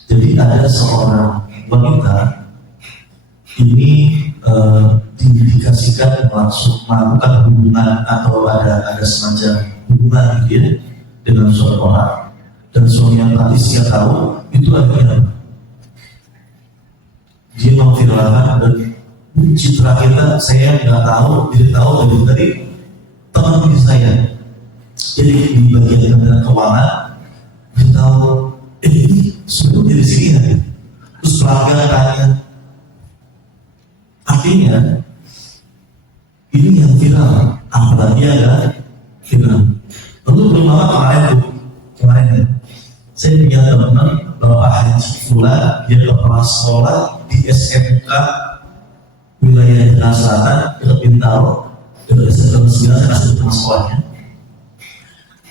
Jadi ada seorang wanita ini diindikasikan melakukan hubungan atau ada semacam hubungan gitu ya, dengan seorang, dan suami yang tadi saya tahu itu artinya dia memviralkan dan citra kita, saya nggak tahu, tidak tahu dari teman saya. Jadi di bagian Kementerian Keuangan kita tahu ini semua dari sini ya. Terus pelanggan tanya, artinya ini yang viral, apalagi ada viral. Lalu belum lama kemarin saya punya teman Bapak Haji Fulan, dia kepala sekolah di SMK wilayah Jakarta Selatan, dekat Bintaro, dekat SMK 9, saya kasih teman sekolahnya.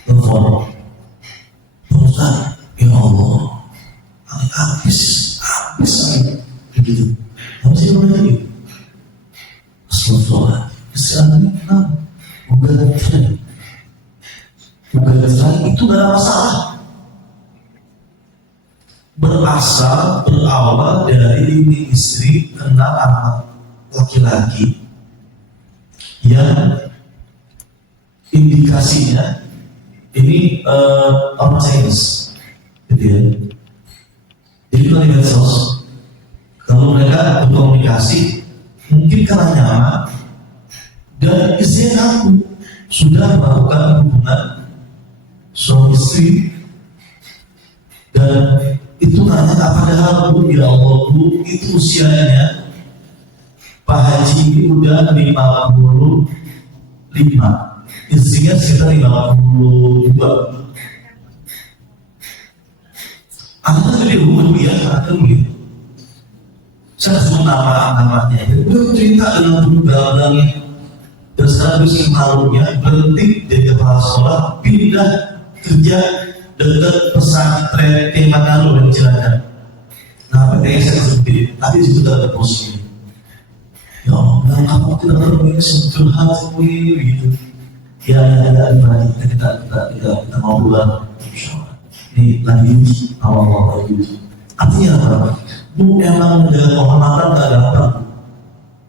Telepon, Ustaz, ya Allah, habis lagi, begitu. Apa sih namanya gitu? Sholat, kesalahan bukan cerai itu gak ada masalah. Berawal dari ini istri kenal anak laki-laki yang indikasinya ini orang Chinese, gitu ya. Jadi kalau di medsos, kalau mereka berkomunikasi, mungkin karena nyaman dan istrinya ngaku sudah melakukan hubungan suami istri, dan itu nanya padahal Bu, ya Allah Bu, itu usianya Pak Haji ini udah 55, istrinya sekitar 52. Anak gede Bu ya, anak gitu. Saya sebut namanya, udah cerita dengan dulu belakangnya, dan sekarang bisa malunya berhenti dari kepala sekolah, pindah kerja dekat pesantren Temanggaru dan Cilacap. Nah, PTS saya sendiri, tapi itu tidak ada posisi. Ya Allah, kamu tidak terlalu sederhana gitu. Ya, kita mau bulan, ini lagi awal lagi. Artinya apa? Bu, emang menjaga kehormatan gak gampang.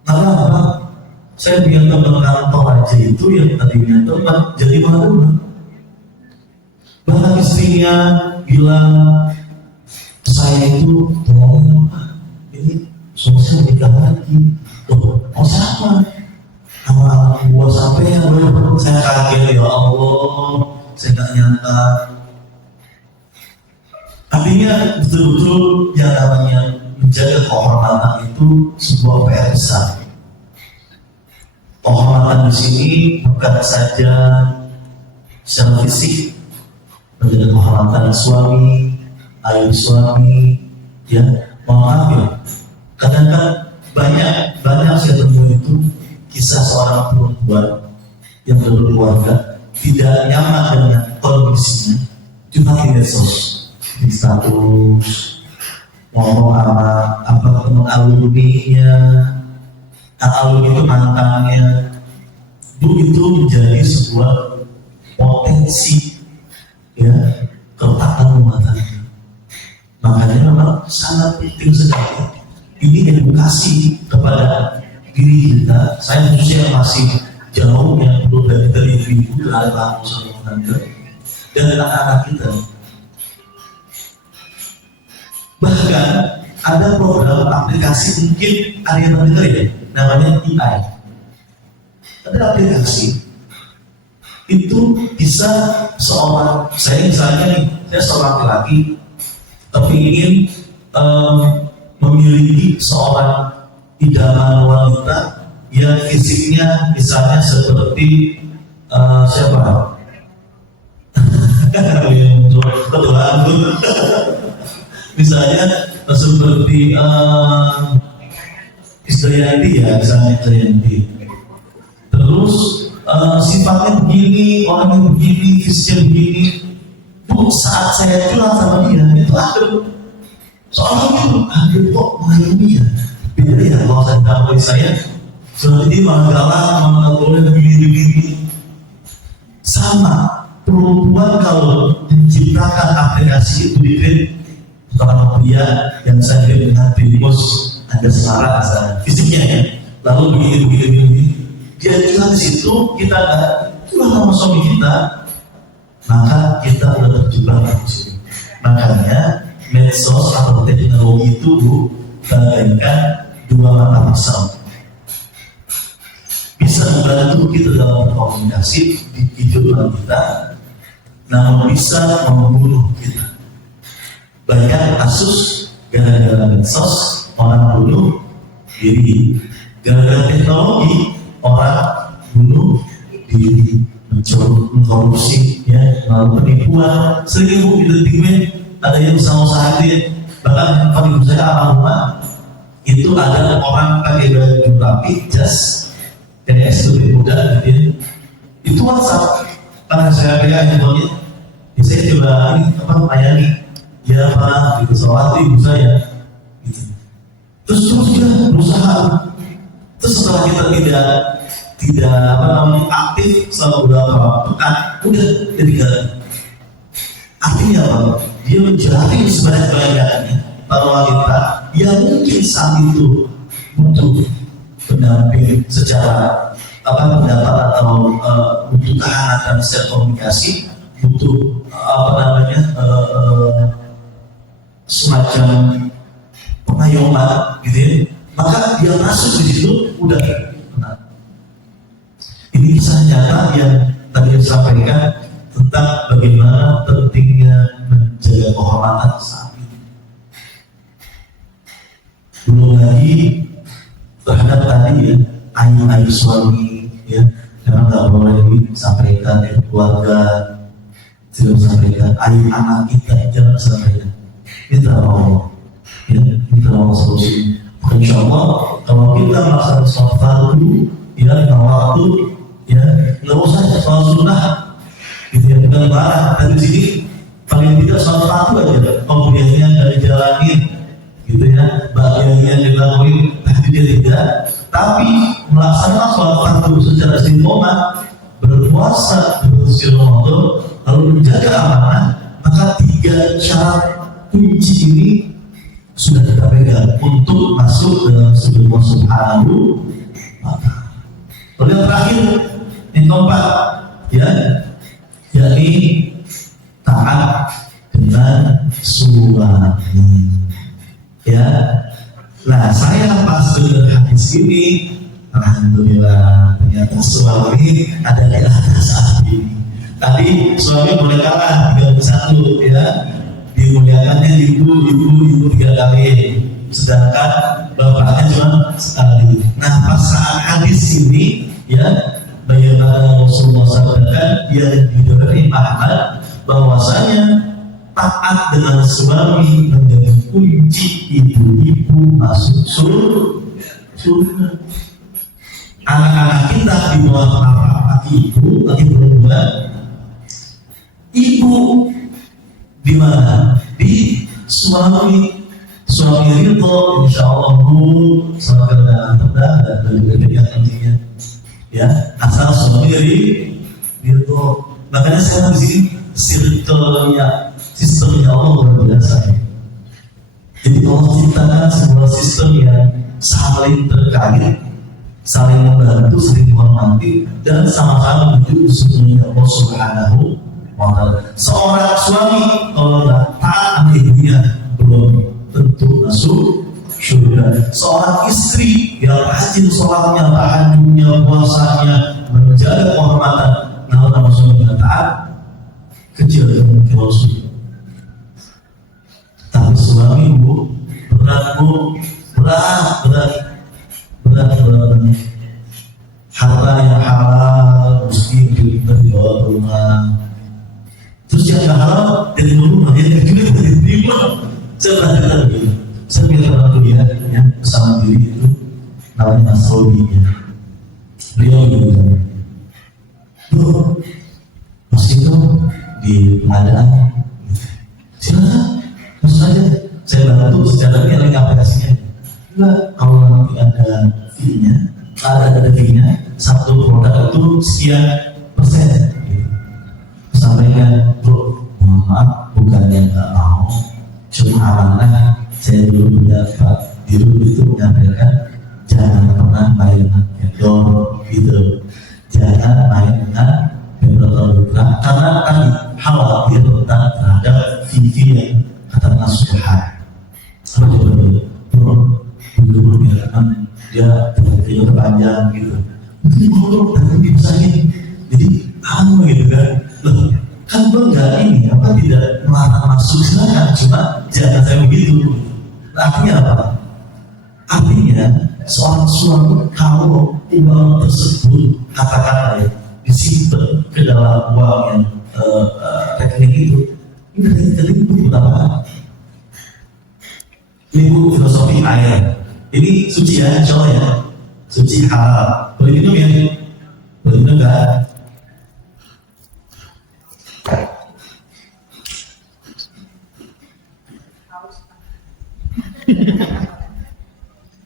Karena apa? Saya punya teman kantor aja itu yang tadinya teman jadi malu. Bahkan istrinya bilang, saya itu tolong ini sosial nikah lagi. Loh, mau siapa? Sama gua sampai yang baru saya kaget, ya Allah, saya gak nyangka. Artinya betul-betul yang namanya menjaga kehormatan itu sebuah PR besar. Kehormatan di sini bukan saja secara fisik, menjaga kehormatan suami, ayah suami, ya, mohon maaf ya. Kadang-kadang banyak saya temui itu kisah seorang perempuan yang berkeluarga tidak nyaman dengan kondisinya, cuma di medsos. Di status ngomong sama apa teman alumninya, alumni itu mantannya, itu menjadi sebuah potensi ya keretakan rumah tangga. Makanya memang sangat penting sekali ini edukasi kepada diri kita. Saya khususnya masih jauh yang belum dari ibu dari laku sama tangga dan anak-anak kita. Bahkan ada program aplikasi, mungkin ada yang dengar ya, namanya AI. Ada aplikasi itu bisa seorang, saya misalnya nih, saya seorang laki-laki tapi ingin memiliki seorang idaman wanita yang fisiknya misalnya seperti siapa? Kebetulan misalnya seperti Krisdayanti ya, misalnya Krisdayanti. Terus sifatnya begini, orangnya begini, fisiknya begini. Bu, saat saya curhat sama dia, itu ada soalnya itu ada kok mengalami ya. Beda ya kalau saya dapat saya, seperti dia malah galak, malah boleh begini. Sama perempuan kalau menciptakan aplikasi itu bikin seorang pria yang saya lihat dengan primus ada selaras fisiknya ya, lalu begini dia juga di situ kita nggak curhat sama suami kita, maka kita udah terjebak di situ. Makanya medsos atau teknologi itu bagaikan dua mata pisau, bisa membantu kita dalam berkomunikasi di kehidupan kita, namun bisa membunuh kita. Banyak kasus gara-gara medsos orang bunuh diri, gara-gara teknologi orang bunuh diri, korupsi, ya, lalu penipuan. Sering ibu di detikmen ada yang usaha-usaha itu, bahkan kalau ibu saya almarhumah itu ada orang pakai baju rapi, jas, kayak eksekutif muda gitu ya. Itu WhatsApp, karena saya pegang handphonenya, Saya coba ini apa layani, ya Pak, gitu, sholat ibu saya, gitu. Terus dia berusaha. Terus setelah kita tidak apa namanya aktif selama beberapa pekan, udah jadi ganti. Artinya apa? Dia mencari sebanyak-banyaknya para wanita yang mungkin saat itu butuh pendamping secara pendapat atau butuh kehangatan secara komunikasi, butuh semacam pengayoman, gitu ya. Maka dia masuk di situ udah benar. Ini kisah nyata yang tadi saya sampaikan tentang bagaimana pentingnya menjaga kehormatan saat ini. Belum lagi terhadap tadi ya, aib suami ya, karena nggak boleh disampaikan ya, keluarga tidak sampaikan, aib anak kita jangan sampaikan. Minta Allah, ya, minta Allah solusi. Insya Allah kalau kita melaksanakan sholat fardu ya 5 waktu ya nggak usah sholat sunnah gitu ya, bukan barang dari sini paling tidak sholat fardu aja kemudiannya nggak dijalanin gitu ya, bagiannya dilakuin tapi dia tidak, tapi melaksanakan sholat fardu secara istiqomah, berpuasa di bulan Ramadan lalu menjaga amanah, maka 3 syarat kunci ini sudah kita pegang untuk masuk dalam surga Allah Subhanahu wa Ta'ala. Lalu yang terakhir, yang keempat, ya, yakni taat dengan suami. Ya, nah saya pas dengar hadis ini, alhamdulillah ternyata suami ada di atas saat ini. Tadi suami boleh kalah 31 ya. Dimuliakannya ibu 3 kali, sedangkan bapaknya cuma sekali. Nah pas saat hadis ini ya, bagaimana Rasulullah sabdakan yang didapati Ahmad bahwasanya taat dengan suami menjadi kunci ibu-ibu masuk surga. Anak-anak kita di bawah tapak ibu lagi berubah, ibu di mana? Di suami itu insya Allah bu semakin rendah dan lebih nantinya ya, asal suami dari itu. Makanya saya di sini sistemnya Allah luar biasa. Jadi Allah ciptakan sebuah sistem yang saling terkait, saling membantu, saling menghormati, dan sama-sama menuju surga Allah Subhanahu wa Ta'ala. Seorang suami kalau tidak taat sama ibunya belum tentu masuk surga. Seorang istri yang rajin sholatnya, tahajudnya, puasanya, menjaga kehormatan, nama suami yang taat, kecil kemungkinan masuk. Tapi suami bu berat, harta yang halal mesti dibawa ke rumah. Terus yang gak halal dari rumah, yang kecil dari rumah. Saya pernah dengar begini, saya punya teman kuliah yang bersama diri itu namanya Mas Robi ya. Beliau gitu, Mas itu di pengadaan, silakan masuk saja, saya bantu secara nilai aplikasinya. Enggak, kalau nanti ada fee-nya, ada fee-nya, satu produk itu sekian persen. Sampaikan, bro, mohon maaf, bukannya nggak mau, cuma amanah. Saya dulu punya Pak Dirut itu menyampaikan, jangan pernah main dengan vendor gitu, jangan main dengan vendor karena tadi khawatir tentang terhadap fee yang kata Subhan. Apa coba bro, dulu biarkan dia video terpanjang gitu, itu bro, tapi misalnya, jadi gitu kan. Loh, kan enggak ini apa tidak melarang masuk, silakan, cuma jangan saya begitu. Artinya apa? Artinya seorang suami kalau uang tersebut katakanlah ya disimpan ke dalam uang yang rekening itu, ini rekening itu apa? Ini buku filosofi air. Ini suci ya, insya Allah ya, suci halal. Boleh minum ya? Boleh minum kan?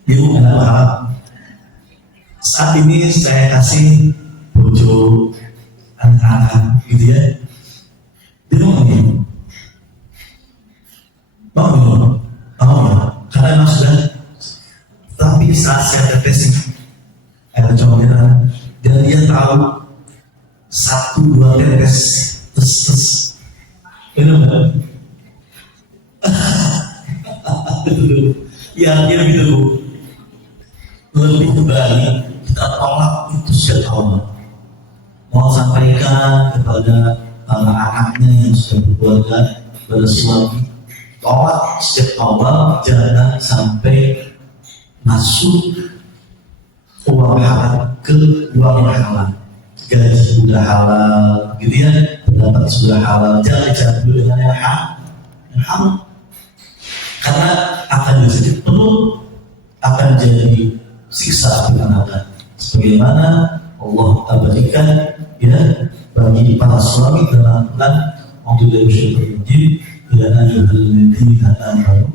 Ibu nggak paham. Saat ini saya kasih bojo anak-anak gitu ya. Dia mau gini. Mau ya. Karena emang sudah. Tapi saat saya tetes ada comberan dan dia tahu 1-2 tetes tes. Benar nggak? Ya dia gitu. Lebih kembali kita tolak itu sejak awal. Mau sampaikan kepada anak-anaknya yang sudah berkeluarga, kepada suami, tolak sejak awal, jangan sampai masuk uang halal ke uang halal. Gaji sudah halal, gitu ya, pendapat sudah halal, jangan dicampur dengan yang halal, karena akan jadi penuh, akan jadi siksa api neraka. Sebagaimana Allah abadikan ya bagi para suami dalam Quran, Alhamdulillah syaitanir rajim, ya ayyuhalladzina amanu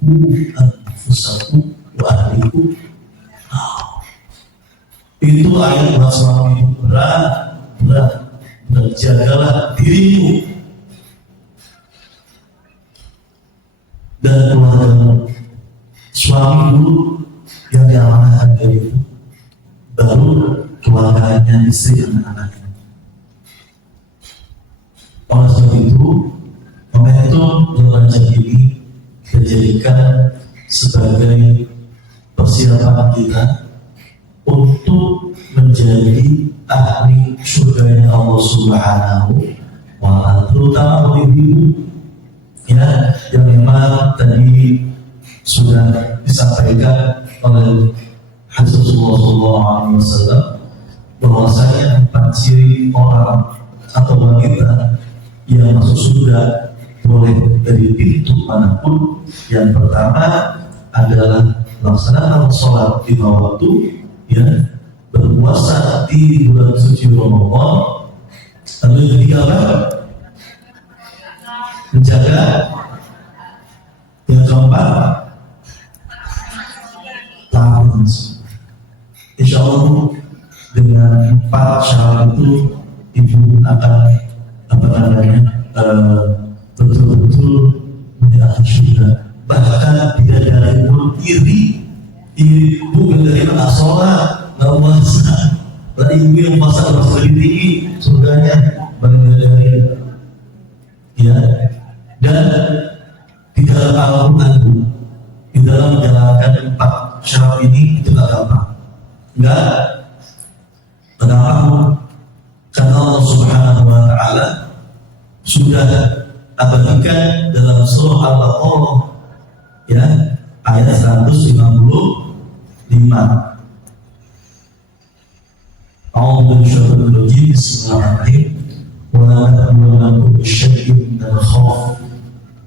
qu anfusakum wa ahlikum. Itu ayat buat suami berat, jagalah dirimu dan keluarga suami dulu yang diamanahkan dari itu, baru keluarganya, istri dan anak-anaknya. Oleh sebab itu, momentum Ramadan ini kita jadikan sebagai persiapan kita untuk menjadi ahli surganya Allah Subhanahu wa Ta'ala, terutama ibu ya yang memang tadi sudah disampaikan oleh hadis Rasulullah SAW bahwasanya 4 ciri orang atau wanita yang masuk surga boleh dari pintu manapun. Yang pertama adalah melaksanakan sholat 5 waktu, ya, berpuasa di bulan suci Ramadan. Lalu yang ketiga apa? Menjaga. Yang keempat, tahan. Insya Allah dengan 4 syarat itu ibu akan betul-betul menyerahkan surga. Bahkan tidak dari mulut iri, bukan dari anak sholat, nggak puasa. Tadi ibu yang puasa harus lebih tinggi surganya, dari ya. Dan di dalam Al-Quran, di dalam menjalankan 4 syarat ini itu nggak gampang. Nggak gampang, karena Allah Subhanahu wa Ta'ala sudah abadikan dalam surah Al-Baqarah ya ayat 155. A'udzu bisyaitonir rajim. Bismillahirrahmanirrahim. Wa la nabluwannakum bisyai'in minal khawfi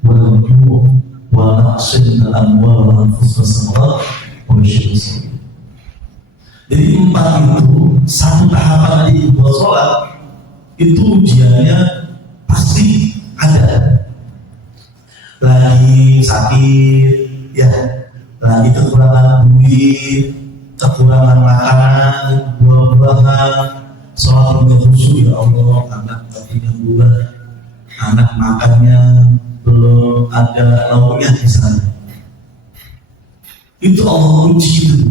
wal ju'i wa naqsin minal amwali wal anfusi was-samarat wa basyiril sabirin. Jadi 4 itu satu tahapan di buat sholat itu ujiannya pasti ada. Lagi sakit, ya, lagi kekurangan duit, kekurangan makanan, buah-buahan, sholat tidak khusyuk, ya Allah, anak batinnya bulat, anak makannya belum ada lauknya di sana. Itu Allah uji itu.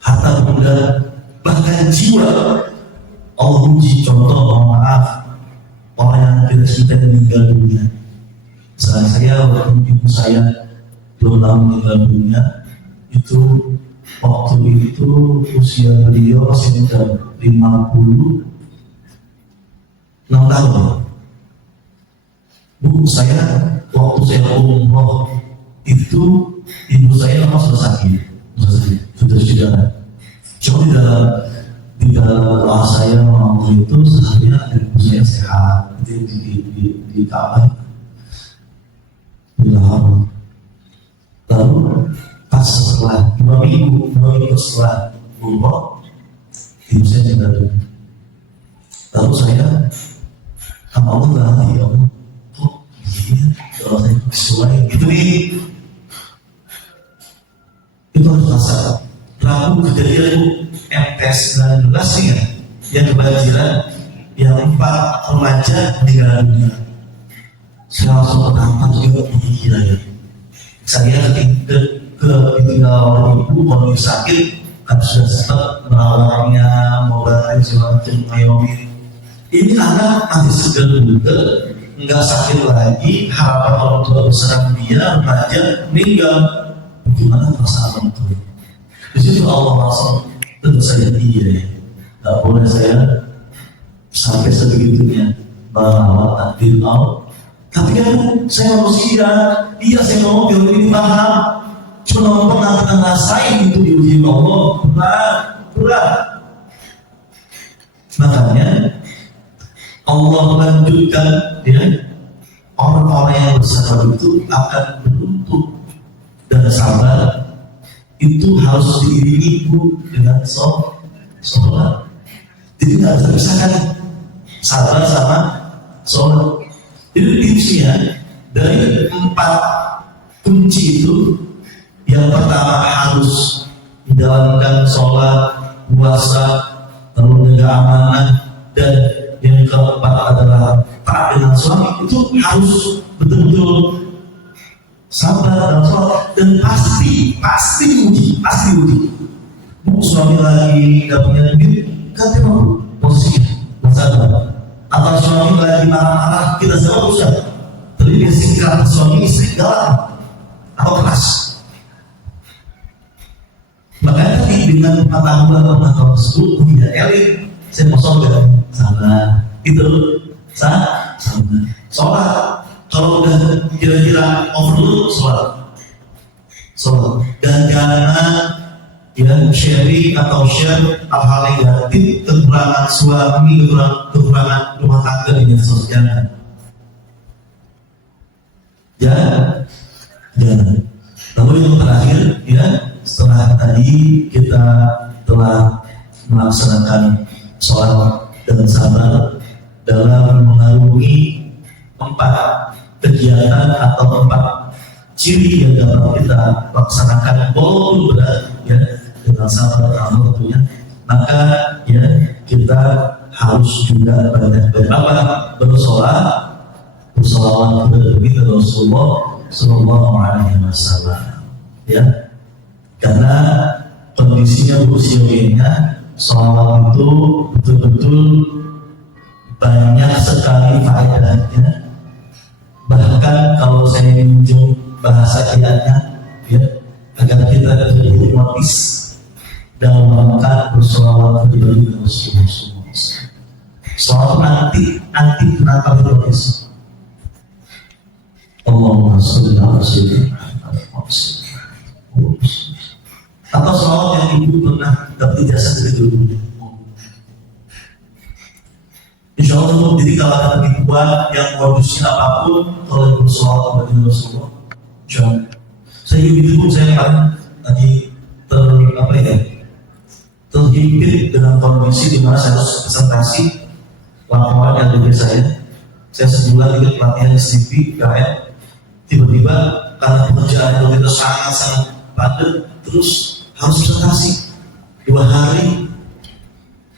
Harta benda, bahkan jiwa Allah uji. Contoh, mohon maaf, orang yang kita meninggal dunia. Misalnya saya, waktu ibu saya belum lama meninggal dunia, itu waktu itu usia beliau masih muda, 56 tahun. Bu, saya waktu saya umroh itu ibu saya memang sudah sakit, sudah tidak. Cuma di dalam doa saya mau itu seharusnya ibu saya sehat, di kamar. Lalu pas setelah 2 minggu setelah umroh, ibu saya meninggal dunia. Lalu saya sama Allah, ya Allah, kok begini ya kalau saya sesuai gitu nih, itu harus rasa. Lalu kejadian MTS 19 nih ya, yang kebanjiran, yang 4 remaja meninggal dunia. Saya langsung pertama juga gila ya. Saya ditinggal oleh ibu, mau sakit, kan sudah sempat merawatnya, mau bantuin segala macam, ngayomin. Ini anak masih segar juga, nggak sakit lagi, harapan orang tua besar dia, remaja, meninggal. Bagaimana perasaan orang tua? Di situ Allah langsung tentu saja iya, nggak boleh saya sampai sebegitunya merawat takdir Allah. Tapi kan saya manusia, iya saya mau biar ini paham. Cuma pernah kita ngerasain itu diuji Allah, berat. Makanya Allah melanjutkan ya, orang-orang yang bersabar itu akan menuntut dan sabar itu harus diiringi dengan sholat. Jadi tidak bisa pisahkan sabar sama sholat. Jadi tipsnya dari 4 kunci itu, yang pertama harus menjalankan sholat, puasa, lalu menjaga amanah, dan yang keempat adalah taat dengan suami. Itu harus betul-betul sabar dalam sholat, dan pasti diuji. Bu, suami lagi nggak punya duit, kan dia mau posisinya sabar. Atau suami lagi marah-marah, kita semua usah. Tapi dia singkat suami istri galak atau keras. Makanya tadi dengan pengetahuan tersebut tidak elit, saya mau sholat sabar, itu sabar. Sholat kalau udah kira-kira overload sholat, dan jangan ya sharing atau share hal-hal negatif, kekurangan suami, kekurangan rumah tangga di medsos. Jangan. Lalu yang terakhir ya, setelah tadi kita telah melaksanakan sholat dan sabar dalam mengarungi 4 kegiatan atau 4 ciri yang dapat kita laksanakan walaupun berat ya, dengan sabar dan tentunya, maka ya kita harus juga banyak bersolawat kepada kita Rasulullah Sallallahu Alaihi Wasallam ya, karena kondisinya usianya solawat itu betul-betul banyak sekali faedahnya. Bahkan kalau saya minjem bahasa ayatnya ya, agar kita terhipnotis dalam rangka bersolawat kepada Rasulullah. Solawat anti kenapa hipnotis? Allahumma sholli ala sayyidina Muhammad. Atau solawat yang ibu pernah dapat ijazah dari gurunya. Insya Allah, jadi kalau ada penipuan yang modusnya apapun, kalau bersolawat kepada Rasulullah, insya Allah. Saya begitu pun saya paling tadi terhimpit dengan kondisi di mana saya harus presentasi laporan yang dari saya. Saya sebulan ikut pelatihan STP, KM, tiba-tiba karena pekerjaan yang kita sangat padat, terus harus presentasi 2 hari,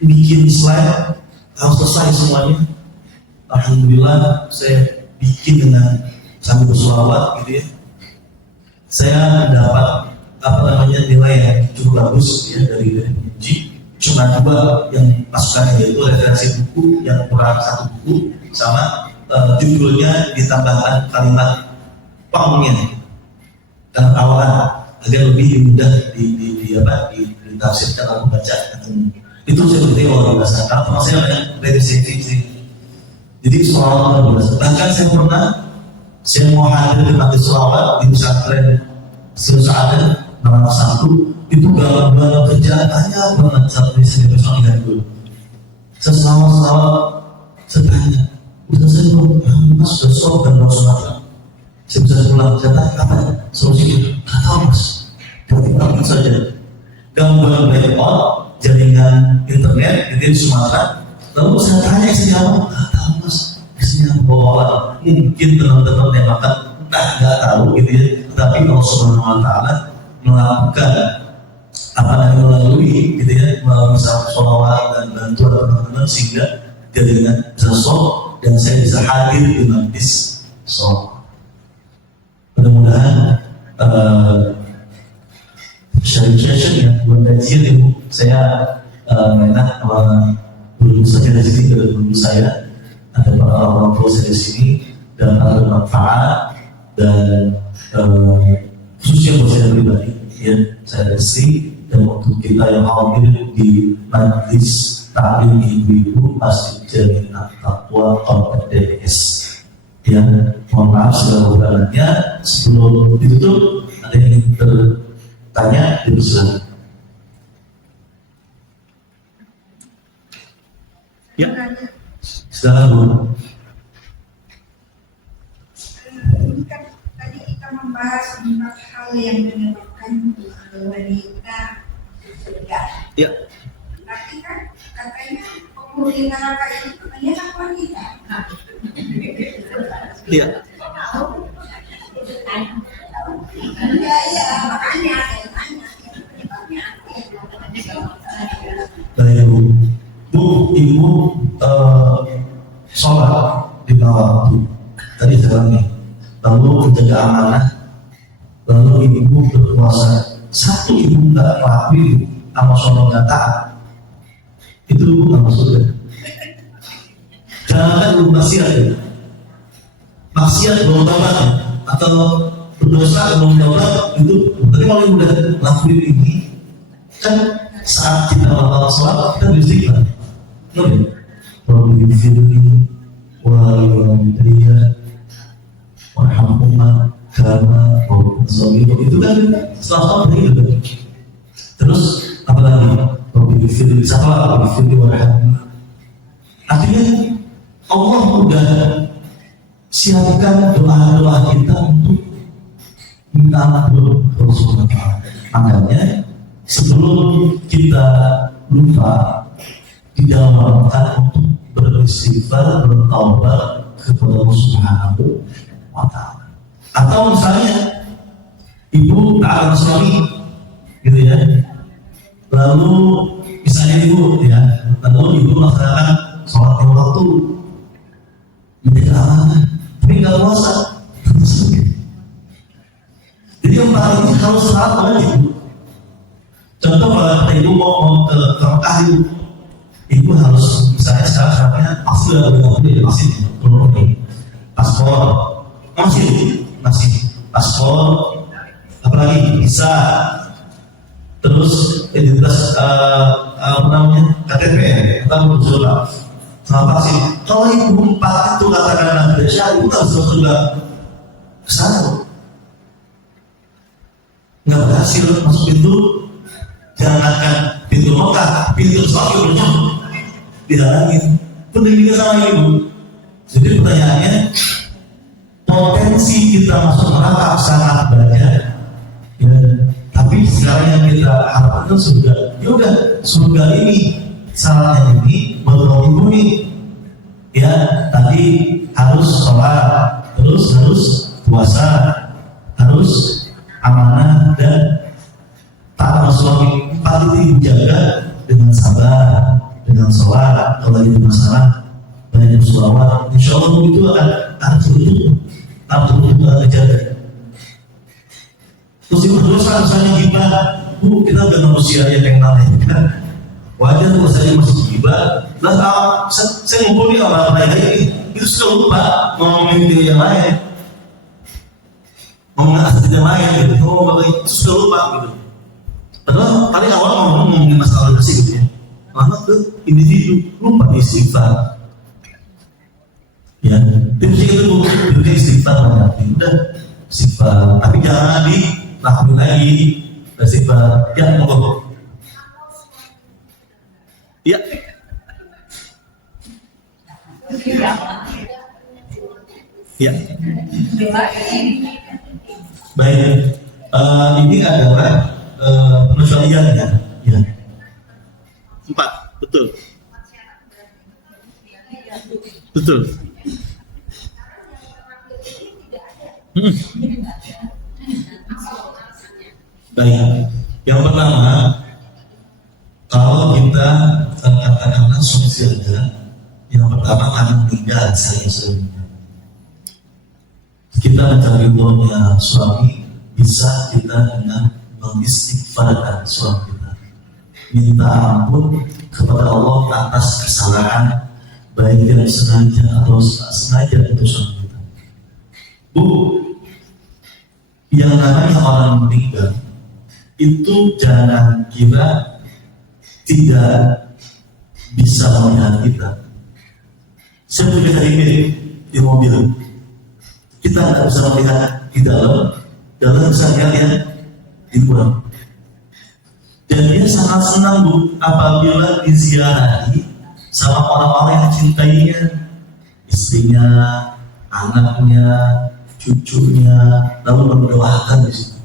bikin slide, harus selesai semuanya. Alhamdulillah saya bikin dengan sambil bersolawat gitu ya. Saya dapat nilai yang cukup bagus ya dari uji. Cuma 2 yang masukannya, yaitu referensi buku yang kurang 1 buku, sama judulnya ditambahkan kalimat pangnya karena awalan agar lebih mudah ditafsirkan atau baca. Itu seperti luar biasa. Karena teman saya banyak dari sini. Jadi selawat luar biasa. Bahkan saya mau hadir di majlis selawat di pesantren Sa'adah Malam 1, itu gambar kerjaan banyak banget satu di sini bersama dengan dulu. Selawat saya tanya, udah saya belum, mas sudah sholat dan mau sholat. Saya bisa pulang, saya tanya apa solusinya? Gak tahu mas, kita saja gambar blackboard jaringan internet di Sumatera. Lalu saya tanya isinya apa? Gak tahu mas, isinya bola. Mungkin teman-teman yang makan nggak tahu gitu ya, tetapi Allah Subhanahu Wa Taala melakukan apa namanya melalui gitu ya, melalui sholawat dan bantuan teman-teman sehingga jaringan bisa solid dan saya bisa hadir di majlis solid. Mudah-mudahan sharing session ya buat kajian ibu saya enak dulu saja dari sini ke dulu saya ada orang tua saya di sini dan ada manfaat dan khususnya buat saya pribadi ya saya resi dan untuk kita yang hadir di majlis taklim ibu-ibu Masjid Jamiah Taqwa Komplek DPS ya, mohon maaf segala kekurangannya. Sebelum ditutup ada yang ingin bertanya dipersilakan. Ya, silakan Bu. Ini kan tadi kita membahas 4 hal yang menyebabkan wanita surga. Ya. Tapi kan katanya penghuni neraka itu banyak wanita. Iya. Ya, makanya Baik Bu, Ibu sholat di bawah waktu tadi sekarang lalu menjaga amanah, lalu Ibu berpuasa. Satu Ibu nggak lakuin sama sholat nggak taat, itu Ibu nggak masuk surga. Jangan Ibu maksiat belum taubat atau berdosa belum taubat itu. Tapi kalau Ibu udah lakuin ini, kan saat kita melakukan sholat kita beristighfar. Rabbi firli walidayya warhamhuma kama rabbuka shaghira. Itu kan setelah begitu. Terus apa lagi? Rabbi firli satu, Rabbi firli warhamhuma. Artinya Allah udah siapkan doa-doa kita untuk minta ampun Rasulullah. Makanya sebelum kita lupa di dalam Ramadan untuk beristighfar, bertaubat kepada Allah Subhanahu wa Ta'ala. Atau misalnya Ibu taat suami gitu ya, lalu misalnya Ibu ya, lalu Ibu melaksanakan sholat lima waktu, menjaga amanah, tapi nggak puasa. Jadi yang paling ini harus selalu wajib. Contoh kalau Ibu mau ke Mekah, Ibu harus misalnya sekarang syaratnya pasti udah pasti perlu paspor, masih paspor, apalagi bisa, terus identitas apa namanya KTP atau surat sama vaksin. Kalau Ibu 4 itu katakan Indonesia, Ibu harus sudah kesana, nggak berhasil masuk pintu. Jangankan pintu Mekah, pintu surga belum dihalangin. Pendidikan sama Ibu. Jadi pertanyaannya, potensi kita masuk neraka sangat banyak. Ya, tapi sekarang yang kita harapkan surga. Ya udah, surga ini syaratnya ini buat Ibu nih. Ya, tadi harus sholat, terus harus puasa, harus amanah dan taat suami. 4 itu dijaga dengan sabar, dengan sholat. Kalau lagi masalah banyak sholawat, insya Allah itu akan terus dijaga. Terus Ibu berdosa misalnya gibah, Bu kita udah manusia yang namanya wajar kalau saya masih gibah. Nah saya ngumpul nih orang lain ini, itu suka lupa ngomongin dia yang lain, ngomongin asal yang lain gitu, ngomongin itu suka lupa gitu. Padahal paling awal ngomongin masalah kasih gitu ya, lama ke individu lupa istighfar. Ya, tips itu bukan istighfar banyak, udah istighfar, tapi jangan dilakukan lagi istighfar. Ya, monggo. Ya. Ya. Baik. Ini adalah pengecualiannya. Ya. 4, betul. Betul. Baik, yang pertama, kalau kita katakanlah solusi ada, yang pertama karena meninggal, saya sudah meninggal. Kita mencari doanya suami, bisa kita dengan mengistighfarkan suami kita, minta ampun kepada Allah atas kesalahan baik yang sengaja atau tidak sengaja untuk suami kita. Bu, yang namanya orang meninggal itu jangan kira tidak bisa melihat kita. Saya punya tadi mirip di mobil, kita tidak bisa melihat di dalam bisa lihat ya di luar. Dan dia sangat senang Bu apabila diziarahi sama orang-orang yang cintainya, istrinya, anaknya, cucunya, lalu mendoakan di situ.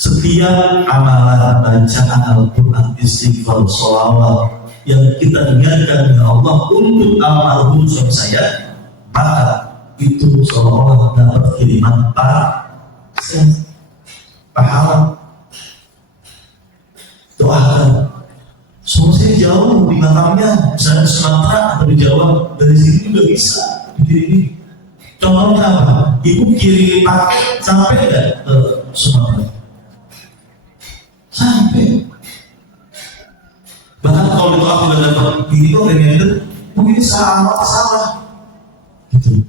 Setiap amalan bacaan Al-Quran, istighfar, sholawat yang kita dengarkan ya Allah untuk almarhum suami saya, maka itu seolah-olah dapat kiriman pahala. Doakan. Suami saya jauh di makamnya, misalnya di Sumatera atau di Jawa, dari sini juga bisa dikirim. Contohnya apa? Ibu kirim paket sampai nggak ke Sumatera? Sampai. Bahkan kalau itu aku nggak dapat ini kok reminder, mungkin salah, gitu.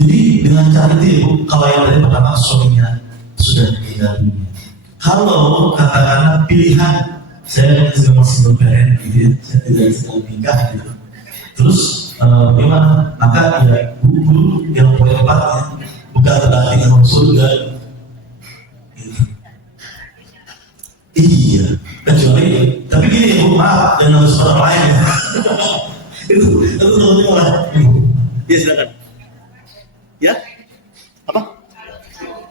Jadi dengan cara itu Ibu, kalau yang tadi pertama suaminya sudah meninggal dunia. Kalau katakanlah pilihan, saya juga masih berparent gitu ya, saya tidak sedang nikah gitu. Terus gimana? Maka ya guru yang poin 4 ya, bukan berarti dengan surga. Gitu. Iya, kecuali tapi gini ya Bu, maaf dan harus orang lain ya. itu namanya orang. Ya silakan. Ya, apa?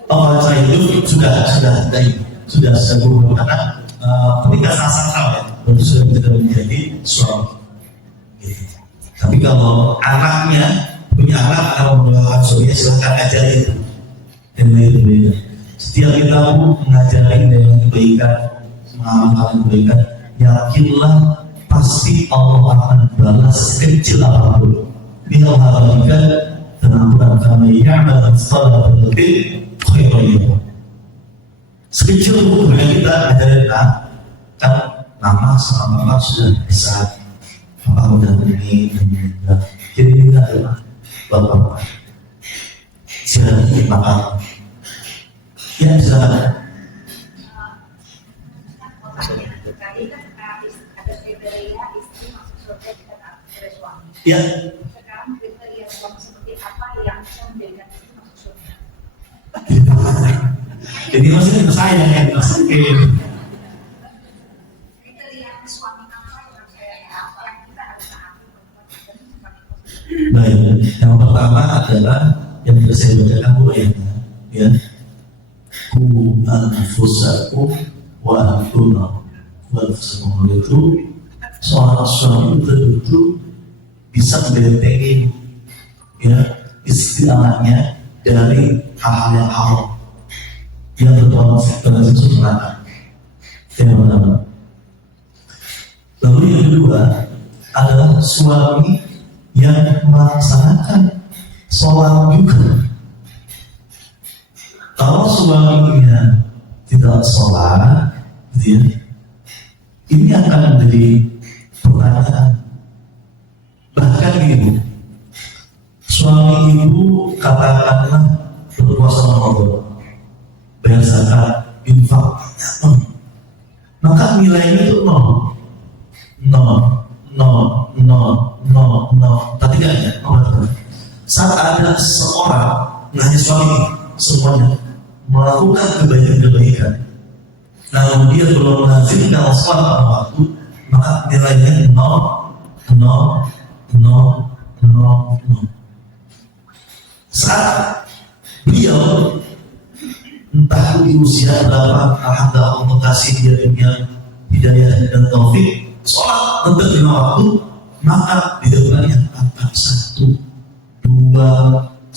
Oh, saya itu sudah guru karena ketika sastra ya, baru sudah menjadi suami. Gitu. Tapi kalau anaknya punya anak kalau mendoakan suaminya silahkan ajari itu. Dan itu beda. Setiap kita mengajari dengan kebaikan, mengamalkan kebaikan, yakinlah pasti Allah akan balas kecil apapun. Bila mengabadikan penampuran kami ya'mal salat berlebih khairiyah. Sekecil kebaikan kita ajarin kan nama sama bapak sudah besar, bapak udah meninggal, jadi kita adalah bapak. Silakan bapak. Ya silakan. Ya. Sekarang kriteria suami seperti apa yang bisa menjadikan istri masuk surga? Jadi maksudnya saya yang masukin. Kriteria suami apa yang kita harus taati? Baik, yang pertama adalah yang bisa saya bacakan Bu ayatnya, ya. Ku anfusakum wa anfuna wa anfusakum itu seorang suami betul-betul bisa membentengi ya istri anaknya dari hal-hal yang haram yang berpotensi neraka. Yang pertama. Lalu yang kedua adalah suami yang melaksanakan sholat juga. Kalau suaminya tidak sholat, gitu ya, ini akan menjadi pertanyaan. Bahkan ibu, suami ibu katakanlah berpuasa Ramadan, bayar zakat, infak, maka nilainya itu nol. Tapi tidak ya, saat ada seorang, hanya suami semuanya melakukan kebaikan-kebaikan, namun dia belum menghasilkan sholat pada waktu, maka nilainya nol. Saat beliau entah di usia berapa, alhamdulillah Allah kasih dia dunia hidayah dan taufik, sholat tetap lima waktu, maka di depannya 1, 2,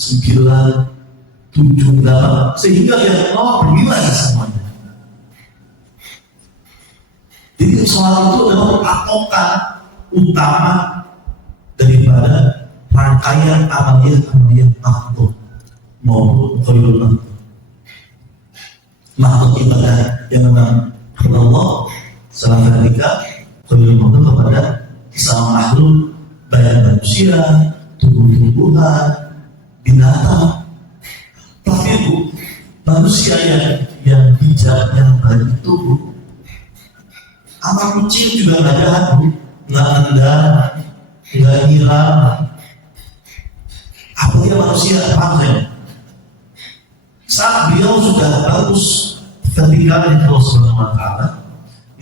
9, 7, 8, sehingga yang bawah bernilai semuanya. Jadi sholat itu adalah patokan utama daripada rangkaian amaliyah makhluk maupun khairul makhluk. Makhluk ibadah yang memang Allah salah ketika khairul makhluk kepada sesama makhluk, baik manusia, tumbuh-tumbuhan, binatang. Tapi Bu, manusia yang bijak, yang baik itu Bu, amal kucing juga nggak jahat Bu, nggak endam, nggak nyiram. Apa dia manusia? Apa saat beliau sudah bagus vertikalnya Allah Subhanahu wa Ta'ala,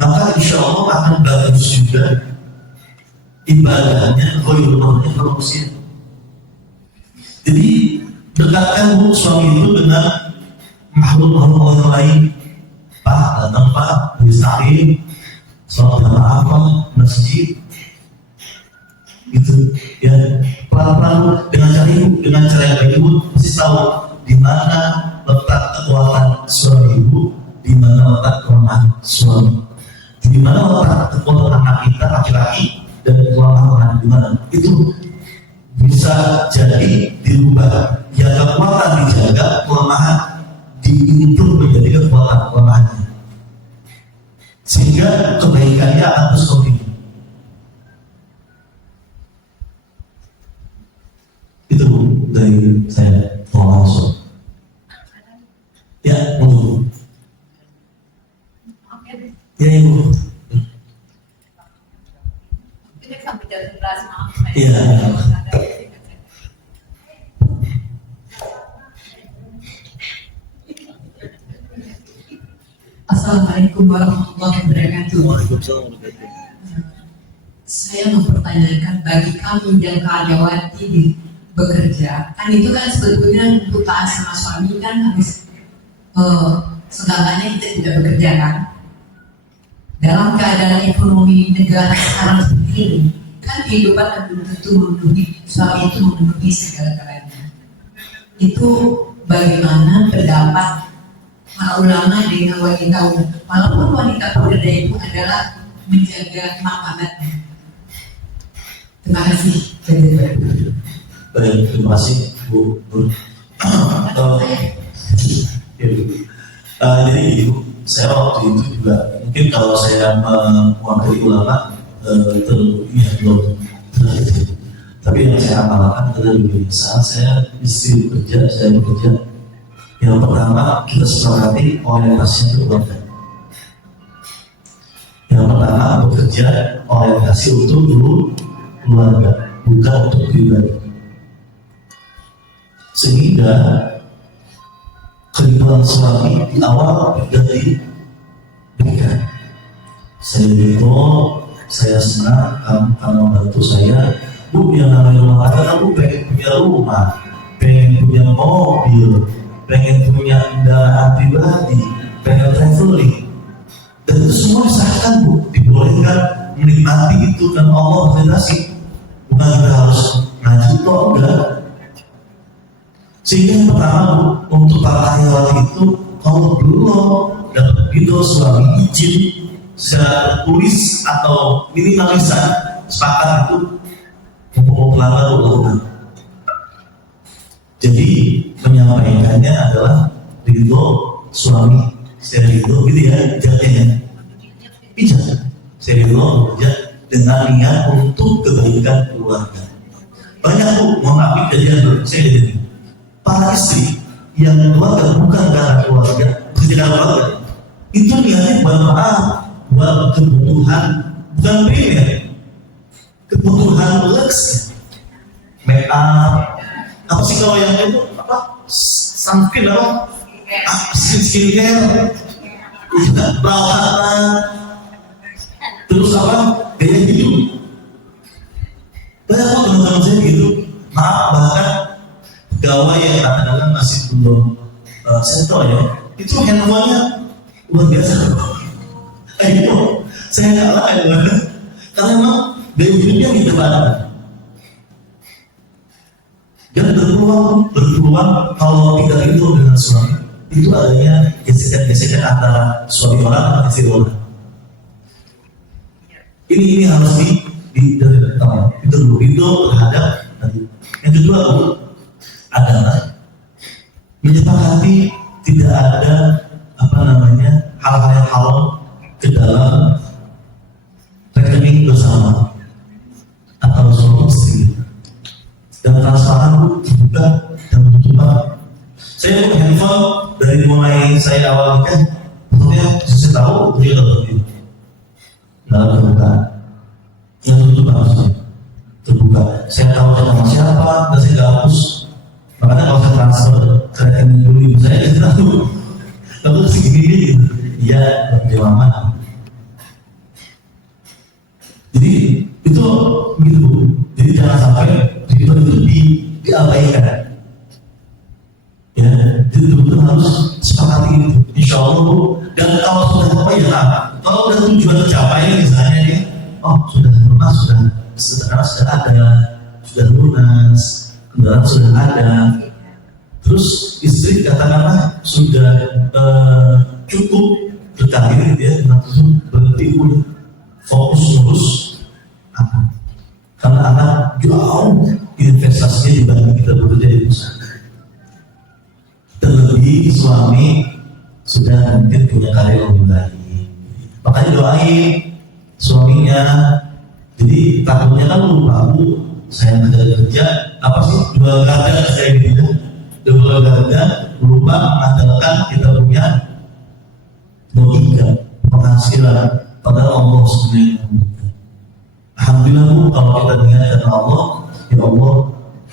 maka insya Allah akan bagus juga ibadahnya, khairulnya manusia. Jadi dekatkan Bu suami itu dengan makhluk-makhluk orang lain. Pak, datang Pak, beristirahat, sholat apa, masjid, gitu ya. Pelan-pelan dengan cara yang baik Ibu pasti tahu di mana letak kekuatan suami Ibu, di mana letak kelemahan suami, di mana letak kekuatan anak kita laki-laki dan kelemahan di mana itu bisa jadi dirubah. Ya, kekuatan dijaga, kelemahan diimprove menjadi kekuatan kelemahannya, sehingga kebaikannya akan terus continue. Itu dari saya langsung. Ya, Bu. Ya, Ibu. Iya. Assalamualaikum warahmatullahi wabarakatuh. Saya mempertanyakan bagi kami yang karyawati bekerja, kan itu kan sebetulnya untuk taat sama suami kan harus segalanya kita tidak bekerja kan. Dalam keadaan ekonomi negara sekarang seperti ini, kan kehidupan belum tentu memenuhi, suami itu memenuhi segala-galanya. Itu bagaimana pendapat para ulama dengan wanita, walaupun wanita bekerja itu adalah menjaga martabatnya. Terima kasih. Baik, terima kasih Bu. Jadi Ibu, saya waktu itu juga mungkin kalau saya mewakili ulama belum, tapi yang saya amalkan adalah begini. Saat saya istri bekerja, saya bekerja. Yang pertama kita sepakati orientasinya ke keluarga. Yang pertama bekerja orientasi untuk dulu keluarga, bukan untuk pribadi. Sehingga keriduan suami di awal tidak diberikan. Saya ridho, saya senang, kamu membantu saya. Bu, yang namanya rumah tangga, kamu pengen punya rumah, pengen punya mobil, pengen punya kendaraan pribadi, pengen traveling, dan itu semua disahkan Bu, dibolehkan menikmati itu dan Allah fasilitasi. Bukan kita harus ngaji toh, enggak. Sehingga yang pertama Bu, untuk para karyawati itu kalau belum dapat ridho suami, izin secara tulis atau minimal lisan sepakat itu mau pelanggar lakukan. Jadi menyampaikannya adalah ridho suami, saya ridho gitu ya, jadinya bijak, saya ridho bekerja dengan niat untuk kebaikan keluarga. Banyak Bu, mohon maaf kejadian saya jadi para istri yang keluarga bukan karena keluarga, bekerja karena keluarga, itu niatnya buat maaf, buat kebutuhan bukan primer, kebutuhan lux, make up, apa sih kalau yang itu apa, sunscreen apa, skincare, perawatan, terus apa, gaya hidup. Banyak kok teman-teman saya gitu, maaf bahkan pegawai yang kadang-kadang masih belum settle ya, itu handphonenya luar biasa. Ayo, saya kalah ya, karena memang gaya hidupnya di depan. Dan berpeluang kalau tidak itu dengan suami, itu adanya gesekan-gesekan antara suami orang dan istri orang. Ini harus itu terhadap tadi. Yang kedua adalah menyepakati tidak ada hal-hal yang haram ke dalam rekening bersama atau suami istri. Dan transparan juga dan tutupan. Saya punya handphone dari mulai saya awal nikah, pokoknya saya tahu dia tertutup. Dalam terbuka, yang tutup harusnya terbuka. Saya tahu sama siapa dan saya nggak hapus. Makanya kalau saya transfer ke rekening dulu ibu saya tahu. Lalu kasih gini gitu. Iya, lebih lama. Jadi itu begitu Bu. Jadi jangan sampai itu diabaikan. Ya, jadi betul harus sepakati itu. Insya Allah Bu. Dan kalau sudah kalau sudah tujuan tercapai misalnya nih, sudah lunas, sudah ada, sudah lunas, kendaraan sudah ada. Terus istri katakanlah sudah cukup berkarir gitu ya, langsung berhenti udah fokus ngurus anak. Karena anak jauh investasinya dibanding kita bekerja di usaha. Terlebih suami sudah mungkin punya karir lebih baik. Makanya doain suaminya. Jadi takutnya kan lupa, saya kerja apa sih dua garda saya gitu, dua garda lupa mengandalkan kita punya logika penghasilan padahal Allah sebenarnya. Alhamdulillah Bu, kalau kita dengar kata Allah, ya Allah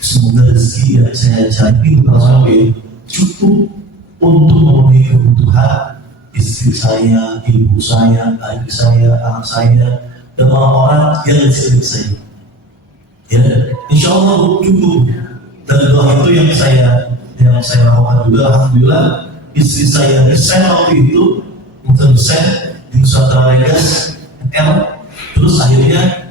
semoga rezeki yang saya cari kalau sampai cukup untuk memenuhi kebutuhan istri saya, ibu saya, adik saya, anak saya, dan orang-orang yang di saya. Ya, insya Allah cukup. Dan doa itu yang saya lakukan juga. Alhamdulillah istri saya resign waktu itu untuk resign di Nusantara Regas terus akhirnya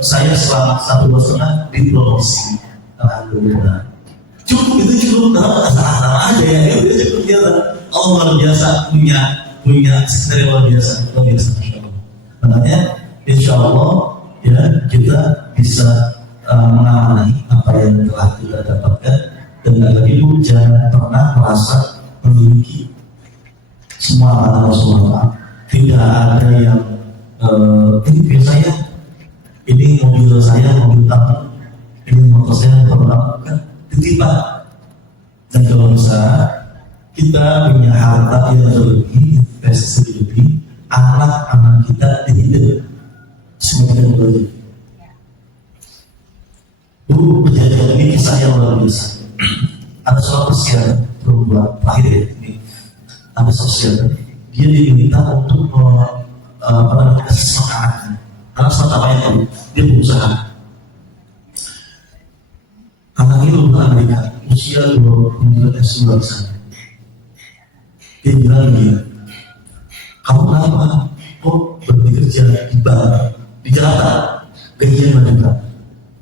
saya selama 1 tahun setengah dipromosi. Alhamdulillah. Cukup itu cukup, sama aja ya. Itu cukup dia. Allah luar biasa punya sekedar luar biasa. Makanya insya Allah ya kita bisa mengamani apa yang telah kita dapatkan dan lagi Bu jangan pernah merasa memiliki semua amanah Rasulullah. Tidak ada yang ini biasanya ini mobil saya mobil tamu, ini motor saya pernah ketiban. Dan kalau bisa kita punya harta yang lebih, investasi lebih, anak-anak kita tidak semakin lebih. Bu, kejadian ini kisah yang luar biasa. Ada seorang pesiar perempuan terakhir ini, ada sosial, dia diminta untuk kasih makanan. Karena semata yang dia berusaha. Anak ini lulusan Amerika, usia 29 tahun sana. Dia bilang dia, kamu kenapa? Kok berhenti kerja di bar, di Jakarta, gajinya juga.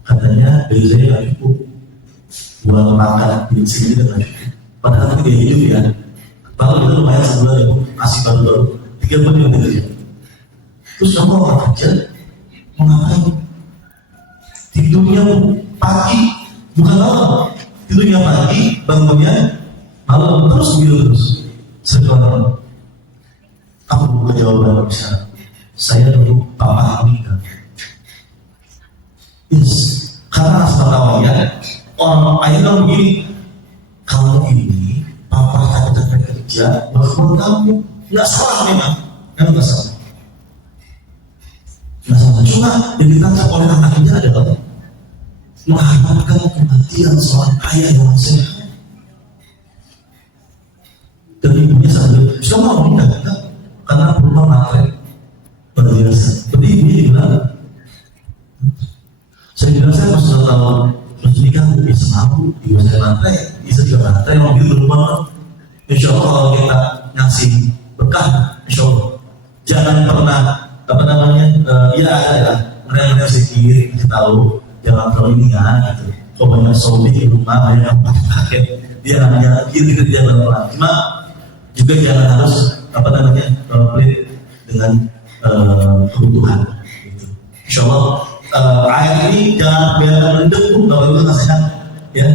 Katanya gaji saya nggak cukup buat makan di sini dan nggak cukup. Padahal itu gaya hidup ya. Padahal kita lumayan sebulan ya, masih baru 3 bulan yang kerja. Terus kamu mau kerja, mau ngapain? Tidurnya pagi, bukan malam. Tidurnya pagi, bangunnya malam, terus begitu terus. Sekarang aku buka jawaban bisa. Saya dulu papa meninggal. Karena sepengetahuannya orang ayah begini, kalau ini papa capek kerja buat kamu nggak salah memang nggak salah. Nggak salah. Cuma yang ditangkap oleh anaknya adalah mengharapkan kematian seorang ayah yang sehat. Dan ibunya sadar, sudah mau meninggal karena perubahan materi berbiasa. Jadi ibunya dibilang, saya bilang saya pas sudah tahu terus nikah bisa mampu, ibu saya materi, bisa juga materi, mau gitu rumah. Insya Allah kalau kita ngasih berkah, insya Allah jangan pernah ya ada mereka zikir, kita tahu jangan terlalu ini ya gitu. Kok banyak Saudi di rumah, banyak paket, dia hanya kiri kerja dalam cuma juga jangan harus pelit dengan kebutuhan. Gitu. Insya Allah ayat ini jangan biarkan mendek pun kalau itu nasihat ya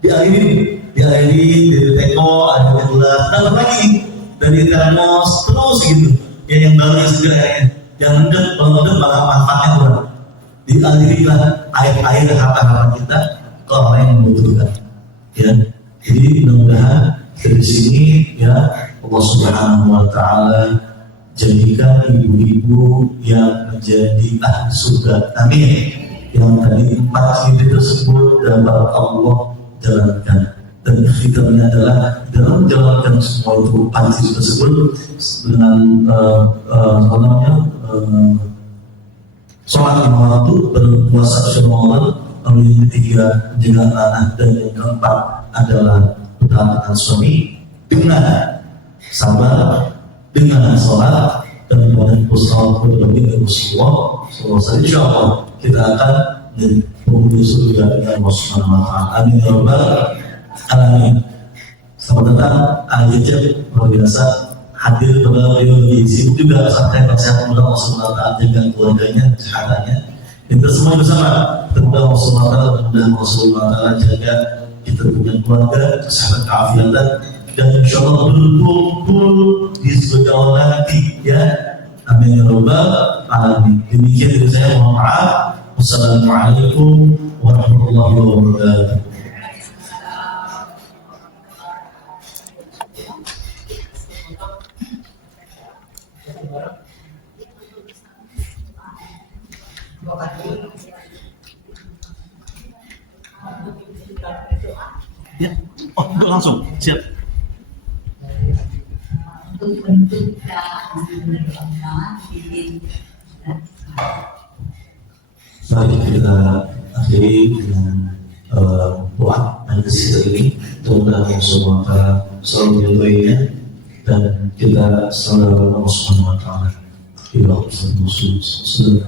diakhiri dari teko ada gelas dan lagi dari termos terus gitu ya yang baru yang segera ya jangan mendek kalau mendek bakal manfaatnya kurang diakhirilah air harta kita ke orang yang membutuhkan ya jadi mudah-mudahan dari sini ya Allah Subhanahu wa Ta'ala jadikan ibu-ibu yang menjadi ahli surga. Amin. Yang tadi 4 ciri tersebut dapat Allah jalankan. Dan fitrahnya adalah dalam menjalankan semua itu 4 ciri tersebut dengan sholat 5 waktu, berpuasa Ramadan, lalu yang ketiga menjaga anak dan yang keempat adalah bertahan suami dengan sabar, dengan sholat dan dengan pusat berbagi dengan Rasulullah SAW. Insya Allah kita akan menghuni surga dengan Allah Subhanahu Wa Taala. Amin ya Rabbal Alamin. Selamat datang Al-Hijab luar biasa hadir pada beliau di sini juga sampai nasihat mudah Allah Subhanahu Wa Taala dengan keluarganya, kesehatannya. Kita semua bersama terima Allah Subhanahu Wa Taala dan Allah Subhanahu Wa Taala jaga kita punya keluarga, kesehatan, keafiatan dan insya Allah betul-betul di surga Allah nanti ya. Amin ya Rabbal Alamin. Demikian dari saya, mohon maaf. Wassalamualaikum warahmatullahi wabarakatuh. Ya, oh langsung siap. Untuk bentuk dan Mari kita akhiri dengan doa majelis kita ini. Mudah-mudahan Allah Subhanahu Wa Taala selalu meridhoinya dan kita selalu Allah Subhanahu Wa Taala. Bila Rasulullah SAW